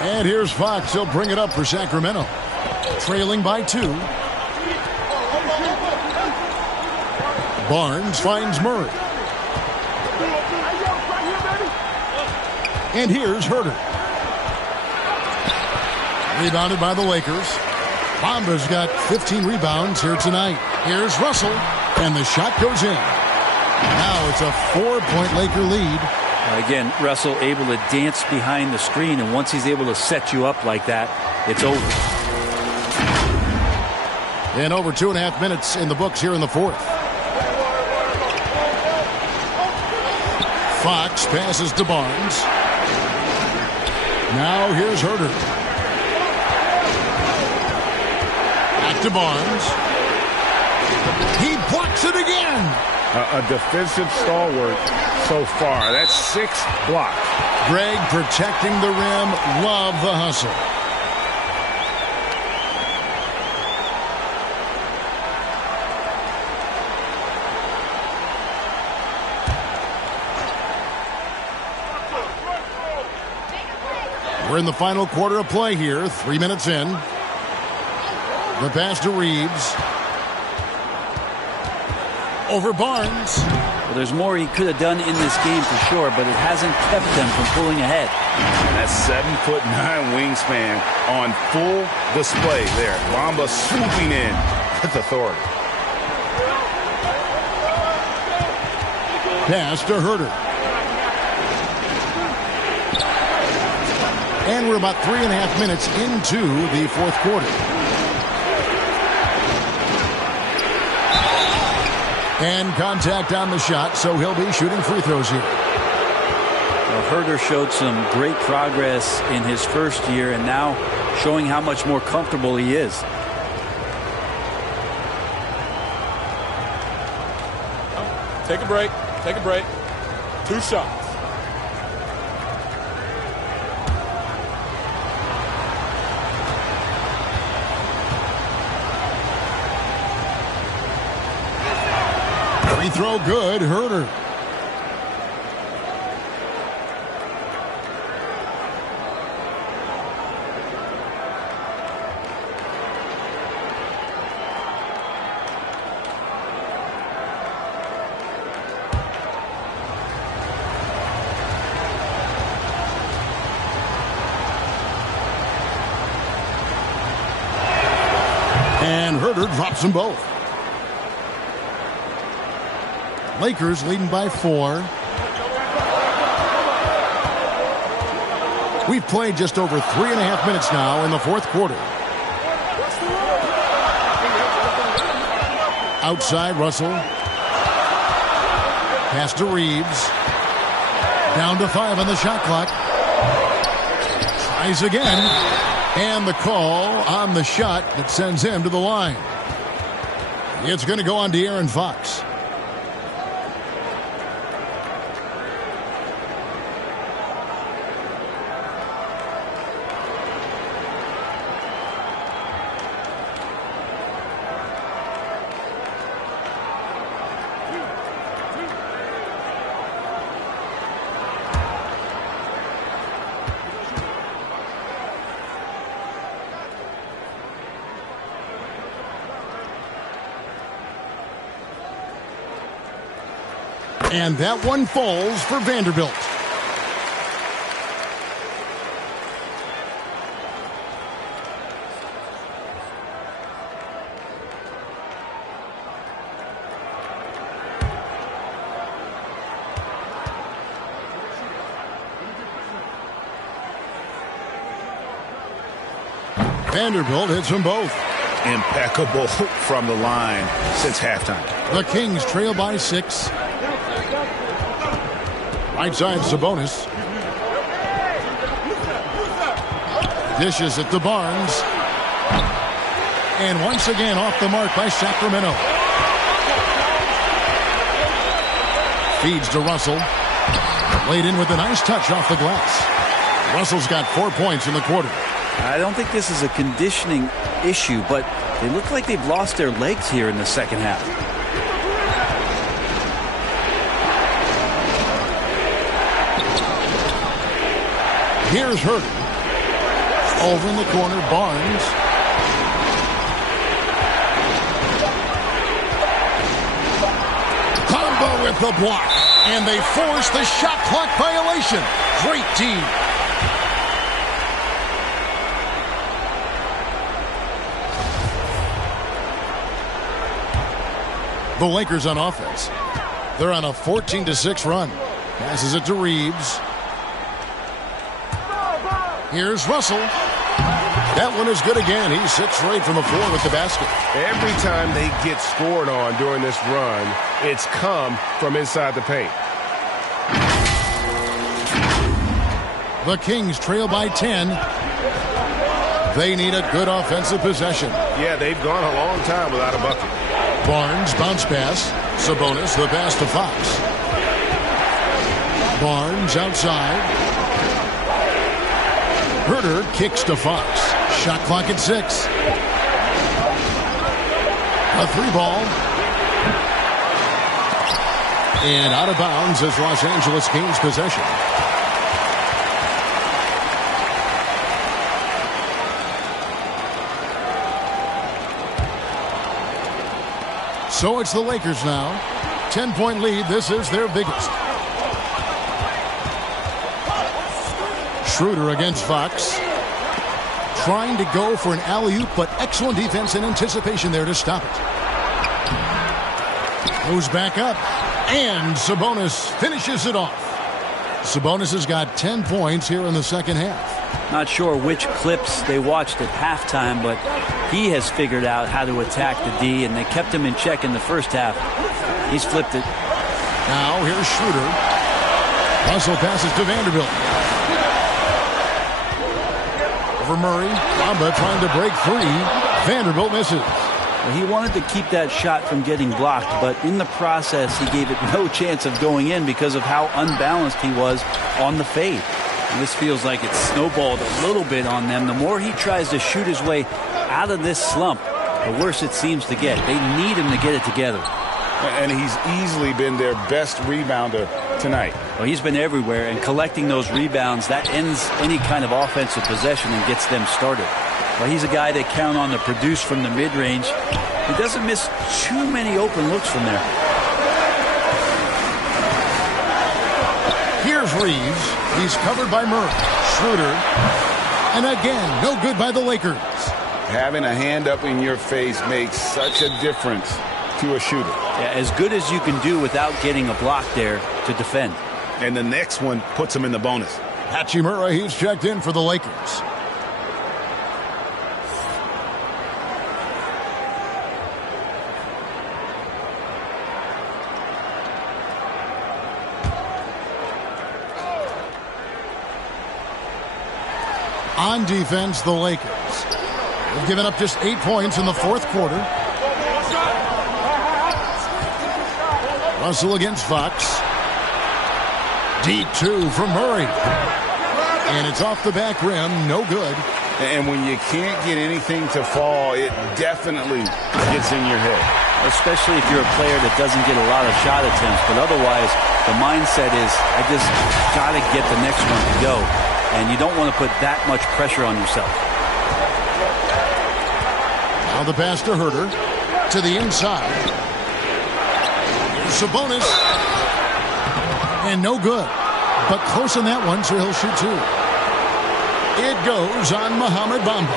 And here's Fox. He'll bring it up for Sacramento. Trailing by 2. Barnes finds Murray. And here's Herter. Rebounded by the Lakers. Bamba's got 15 rebounds here tonight. Here's Russell. And the shot goes in. Now it's a 4-point Laker lead. Again, Russell able to dance behind the screen, and once he's able to set you up like that, it's over. And over 2.5 minutes in the books here in the 4th. Fox passes to Barnes. Now here's Herter. Back to Barnes. He blocks it again. A defensive stalwart so far. That's 6 blocks. Greg protecting the rim. Love the hustle. We're in the final quarter of play here. 3 minutes in. The pass to Reeves. Over Barnes. Well, there's more he could have done in this game for sure, but it hasn't kept them from pulling ahead. And that's 7'9" wingspan on full display there. Bamba swooping in with authority. Pass to Herter. And we're about 3.5 minutes into the 4th quarter. And contact on the shot, so he'll be shooting free throws here. Well, Herter showed some great progress in his first year, and now showing how much more comfortable he is. Take a break. Take a break. 2 shots. Free throw good, Herter. And Herter drops them both. Lakers leading by 4. We've played just over 3.5 minutes now in the 4th quarter. Outside, Russell. Pass to Reeves. Down to 5 on the shot clock. Tries again. And the call on the shot that sends him to the line. It's going to go on De'Aaron Fox. And that one falls for Vanderbilt. Vanderbilt hits them both. Impeccable from the line since halftime. The Kings trail by 6. Right side, Sabonis. Dishes it to Barnes. And once again off the mark by Sacramento. Feeds to Russell. Laid in with a nice touch off the glass. Russell's got 4 points in the quarter. I don't think this is a conditioning issue, but they look like they've lost their legs here in the second half. Here's Herter. Over in the corner, Barnes. Combo with the block. And they force the shot clock violation. Great team. The Lakers on offense. They're on a 14-6 run. Passes it to Reeves. Here's Russell. That one is good again. He's 6 straight from the floor with the basket. Every time they get scored on during this run, it's come from inside the paint. The Kings trail by 10. They need a good offensive possession. Yeah, they've gone a long time without a bucket. Barnes, bounce pass. Sabonis, the pass to Fox. Barnes outside. Herter kicks to Fox. Shot clock at 6. A 3-ball. And out of bounds as Los Angeles gains possession. So it's the Lakers now. 10-point lead. This is their biggest. Schroeder against Fox. Trying to go for an alley-oop, but excellent defense and anticipation there to stop it. Moves back up. And Sabonis finishes it off. Sabonis has got 10 points here in the second half. Not sure which clips they watched at halftime, but he has figured out how to attack the D, and they kept him in check in the first half. He's flipped it. Now here's Schroeder. Russell passes to Vanderbilt. Over Murray. Bamba trying to break free. Vanderbilt misses. Well, he wanted to keep that shot from getting blocked, but in the process, he gave it no chance of going in because of how unbalanced he was on the fade. And this feels like it's snowballed a little bit on them. The more he tries to shoot his way out of this slump, the worse it seems to get. They need him to get it together. And he's easily been their best rebounder tonight. Well, he's been everywhere, and collecting those rebounds, that ends any kind of offensive possession and gets them started. Well, he's a guy they count on to produce from the mid-range. He doesn't miss too many open looks from there. Here's Reeves. He's covered by Murray. Schroeder. And again, no good by the Lakers. Having a hand up in your face makes such a difference to a shooter. Yeah, as good as you can do without getting a block there to defend. And the next one puts him in the bonus. Hachimura, he's checked in for the Lakers. On defense, the Lakers have given up just 8 points in the fourth quarter. Russell against Fox. Deep 2 from Murray. And it's off the back rim, no good. And when you can't get anything to fall, it definitely gets in your head. Especially if you're a player that doesn't get a lot of shot attempts. But otherwise, the mindset is, I just got to get the next one to go. And you don't want to put that much pressure on yourself. Now the pass to Herter. To the inside. Here's Sabonis. And no good. But close on that one, so he'll shoot 2. It goes on Mohamed Bamba.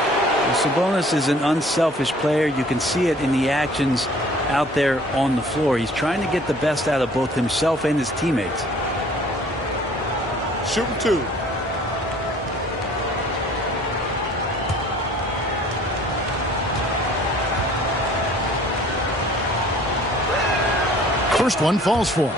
Sabonis is an unselfish player. You can see it in the actions out there on the floor. He's trying to get the best out of both himself and his teammates. Shooting 2. First one falls for him.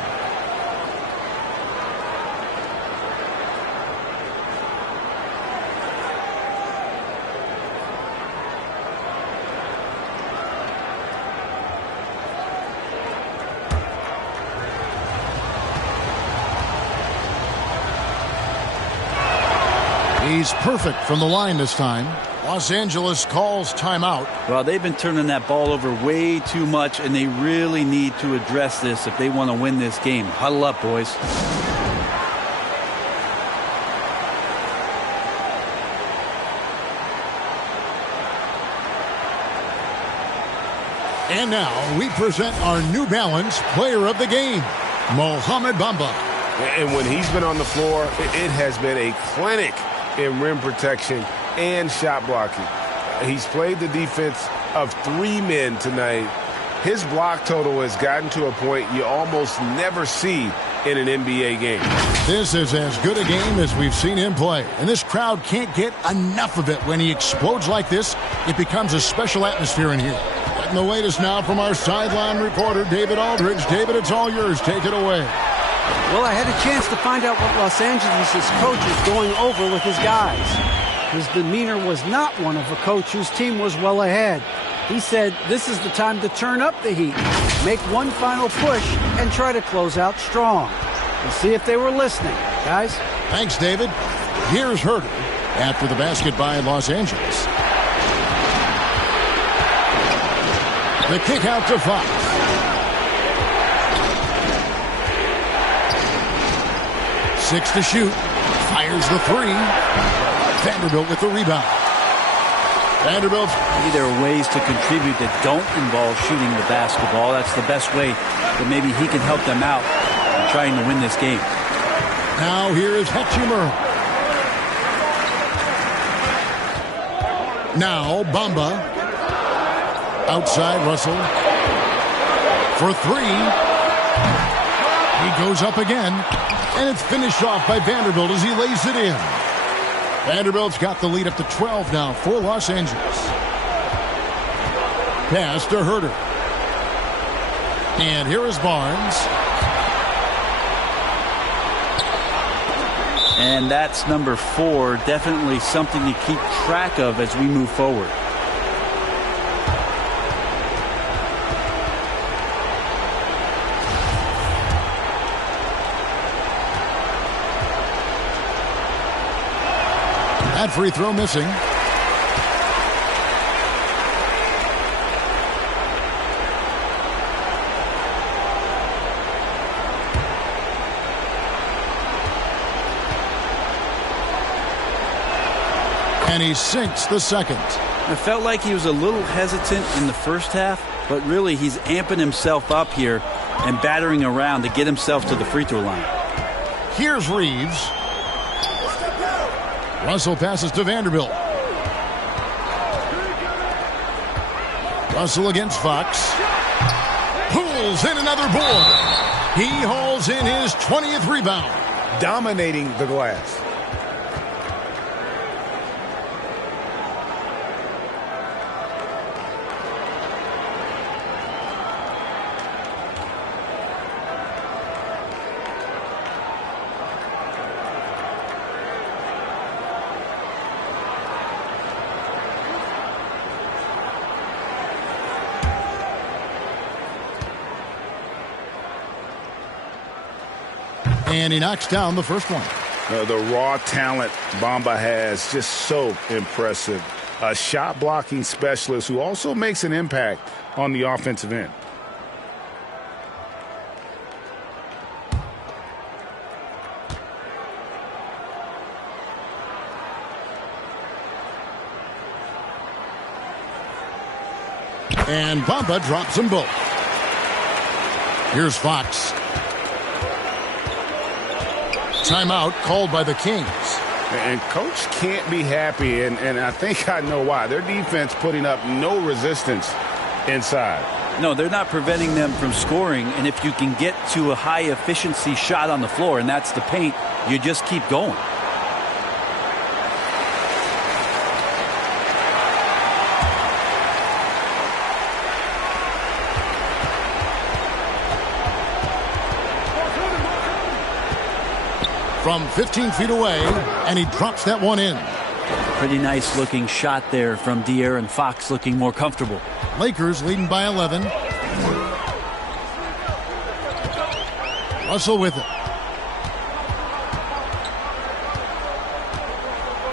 He's perfect from the line this time. Los Angeles calls timeout. Well, they've been turning that ball over way too much, and they really need to address this if they want to win this game. Huddle up, boys. And now we present our New Balance player of the game, Mohamed Bamba. And when he's been on the floor, it has been a clinic in rim protection and shot blocking. He's played the defense of 3 men tonight. His block total has gotten to a point you almost never see in an NBA game. This is as good a game as we've seen him play, and this crowd can't get enough of it. When he explodes like this, it becomes a special atmosphere in here. Getting the latest now from our sideline reporter, David Aldridge. David, it's all yours. Take it away. Well, I had a chance to find out what Los Angeles' coach is going over with his guys. His demeanor was not one of a coach whose team was well ahead. He said this is the time to turn up the heat, make one final push, and try to close out strong. We'll see if they were listening, guys. Thanks, David. Here's Herter after the basket by Los Angeles. The kick out to Fox. Six to shoot. Fires the three. Vanderbilt with the rebound. Vanderbilt. Maybe there are ways to contribute that don't involve shooting the basketball. That's the best way that maybe he can help them out in trying to win this game. Now here is Hetchimer. Now Bamba. Outside Russell. For three. He goes up again. And it's finished off by Vanderbilt as he lays it in. Vanderbilt's got the lead up to 12 now for Los Angeles. Pass to Herter. And here is Barnes. And that's number 4. Definitely something to keep track of as we move forward. That free throw missing. And he sinks the second. It felt like he was a little hesitant in the first half, but really he's amping himself up here and battering around to get himself to the free throw line. Here's Reeves. Russell passes to Vanderbilt. Russell against Fox. Pulls in another board. He hauls in his 20th rebound. Dominating the glass. And he knocks down the first one. The raw talent Bamba has, just so impressive. A shot blocking specialist who also makes an impact on the offensive end. And Bamba drops them both. Here's Fox. Timeout called by the Kings. And coach can't be happy, and I think I know why. Their defense putting up no resistance inside. No, they're not preventing them from scoring, and if you can get to a high-efficiency shot on the floor, and that's the paint, you just keep going. From 15 feet away, and he drops that one in. Pretty nice looking shot there from De'Aaron Fox, looking more comfortable. Lakers leading by 11. Russell with it.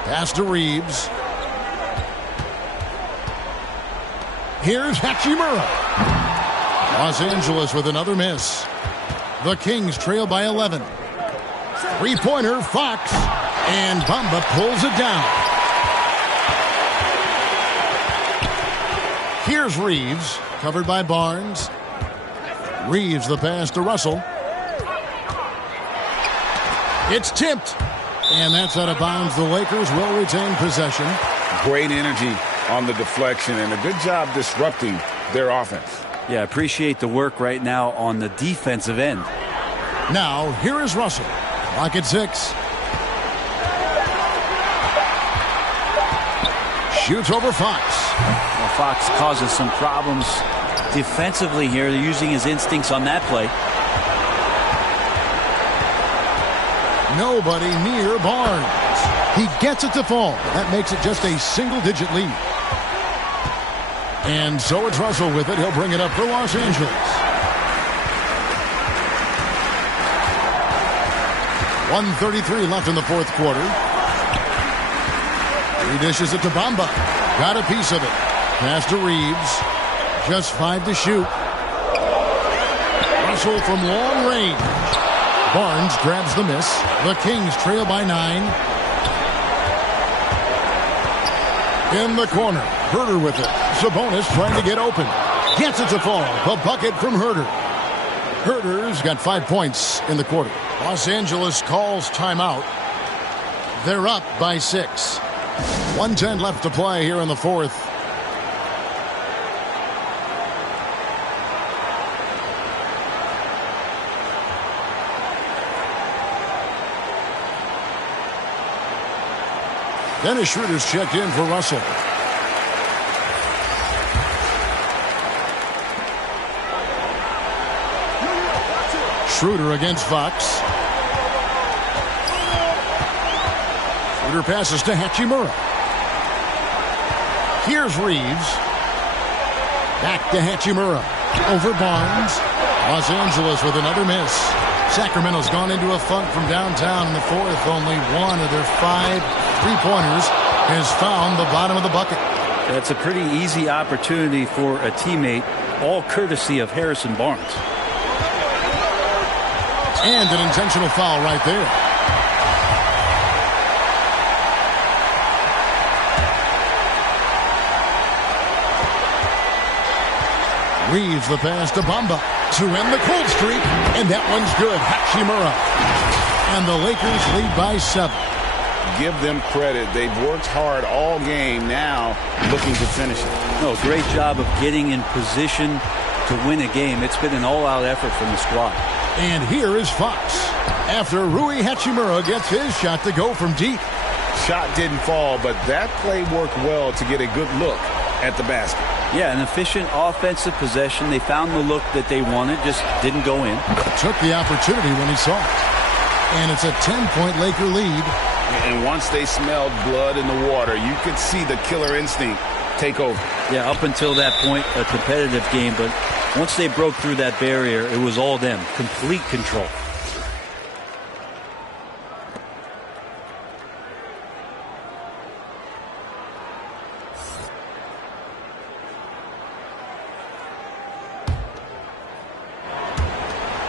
Pass to Reeves. Here's Hachimura. Los Angeles with another miss. The Kings trail by 11. Three-pointer, Fox. And Bamba pulls it down. Here's Reeves, covered by Barnes. Reeves the pass to Russell. It's tipped. And that's out of bounds. The Lakers will retain possession. Great energy on the deflection and a good job disrupting their offense. Yeah, appreciate the work right now on the defensive end. Now, here is Russell. Clock at 6. Shoots over Fox. Well, Fox causes some problems defensively here. They're using his instincts on that play. Nobody near Barnes. He gets it to fall. That makes it just a single-digit lead. And so it's Russell with it. He'll bring it up for Los Angeles. 1:33 left in the fourth quarter. He dishes it to Bamba. Got a piece of it. Pass to Reeves. Just 5 to shoot. Russell from long range. Barnes grabs the miss. The Kings trail by 9. In the corner. Herter with it. Sabonis trying to get open. Gets it to fall. The bucket from Herter. Herter's got 5 points in the quarter. Los Angeles calls timeout. They're up by 6. 1:10 left to play here in the fourth. Dennis Schroeder's checked in for Russell. Schroeder against Fox. Schroeder passes to Hachimura. Here's Reeves. Back to Hachimura. Over Barnes. Los Angeles with another miss. Sacramento's gone into a funk from downtown in the fourth. Only one of their 5 three-pointers has found the bottom of the bucket. That's a pretty easy opportunity for a teammate, all courtesy of Harrison Barnes. And an intentional foul right there. Reeves the pass to Bamba to end the cold streak, and that one's good. Hachimura. And the Lakers lead by 7. Give them credit. They've worked hard all game, now looking to finish it. No, great job of getting in position to win a game. It's been an all-out effort from the squad. And here is Fox. After Rui Hachimura gets his shot to go from deep. Shot didn't fall, but that play worked well to get a good look at the basket. Yeah, an efficient offensive possession. They found the look that they wanted, just didn't go in. Took the opportunity when he saw it. And it's a 10-point Laker lead. And once they smelled blood in the water, you could see the killer instinct take over. Yeah, up until that point, a competitive game. But once they broke through that barrier, it was all them. Complete control.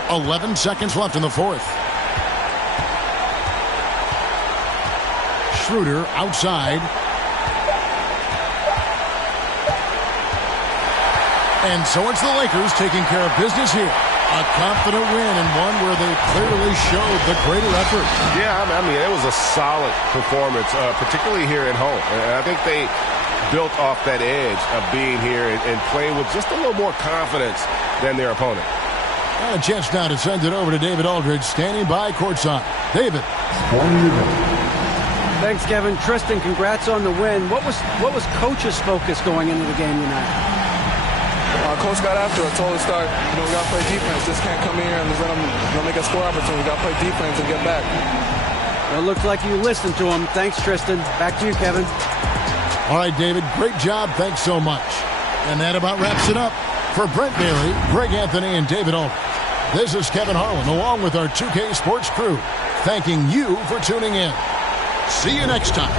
.11 seconds left in the fourth. Schroeder outside. And so it's the Lakers taking care of business here. A confident win and one where they clearly showed the greater effort. Yeah, I mean, it was a solid performance, particularly here at home. And I think they built off that edge of being here and playing with just a little more confidence than their opponent. And a chance now to send it over to David Aldridge, standing by courtside. David. Thanks, Kevin. Tristan, congrats on the win. What was Coach's focus going into the game tonight? Coach got after it, told us to start, we got to play defense. Just can't come here and just let them make a score opportunity. We got to play defense and get back. Well, it looks like you listened to him. Thanks, Tristan. Back to you, Kevin. All right, David, great job. Thanks so much. And that about wraps it up. For Brent Bailey, Greg Anthony, and David Aldridge, this is Kevin Harlan along with our 2K Sports crew, thanking you for tuning in. See you next time.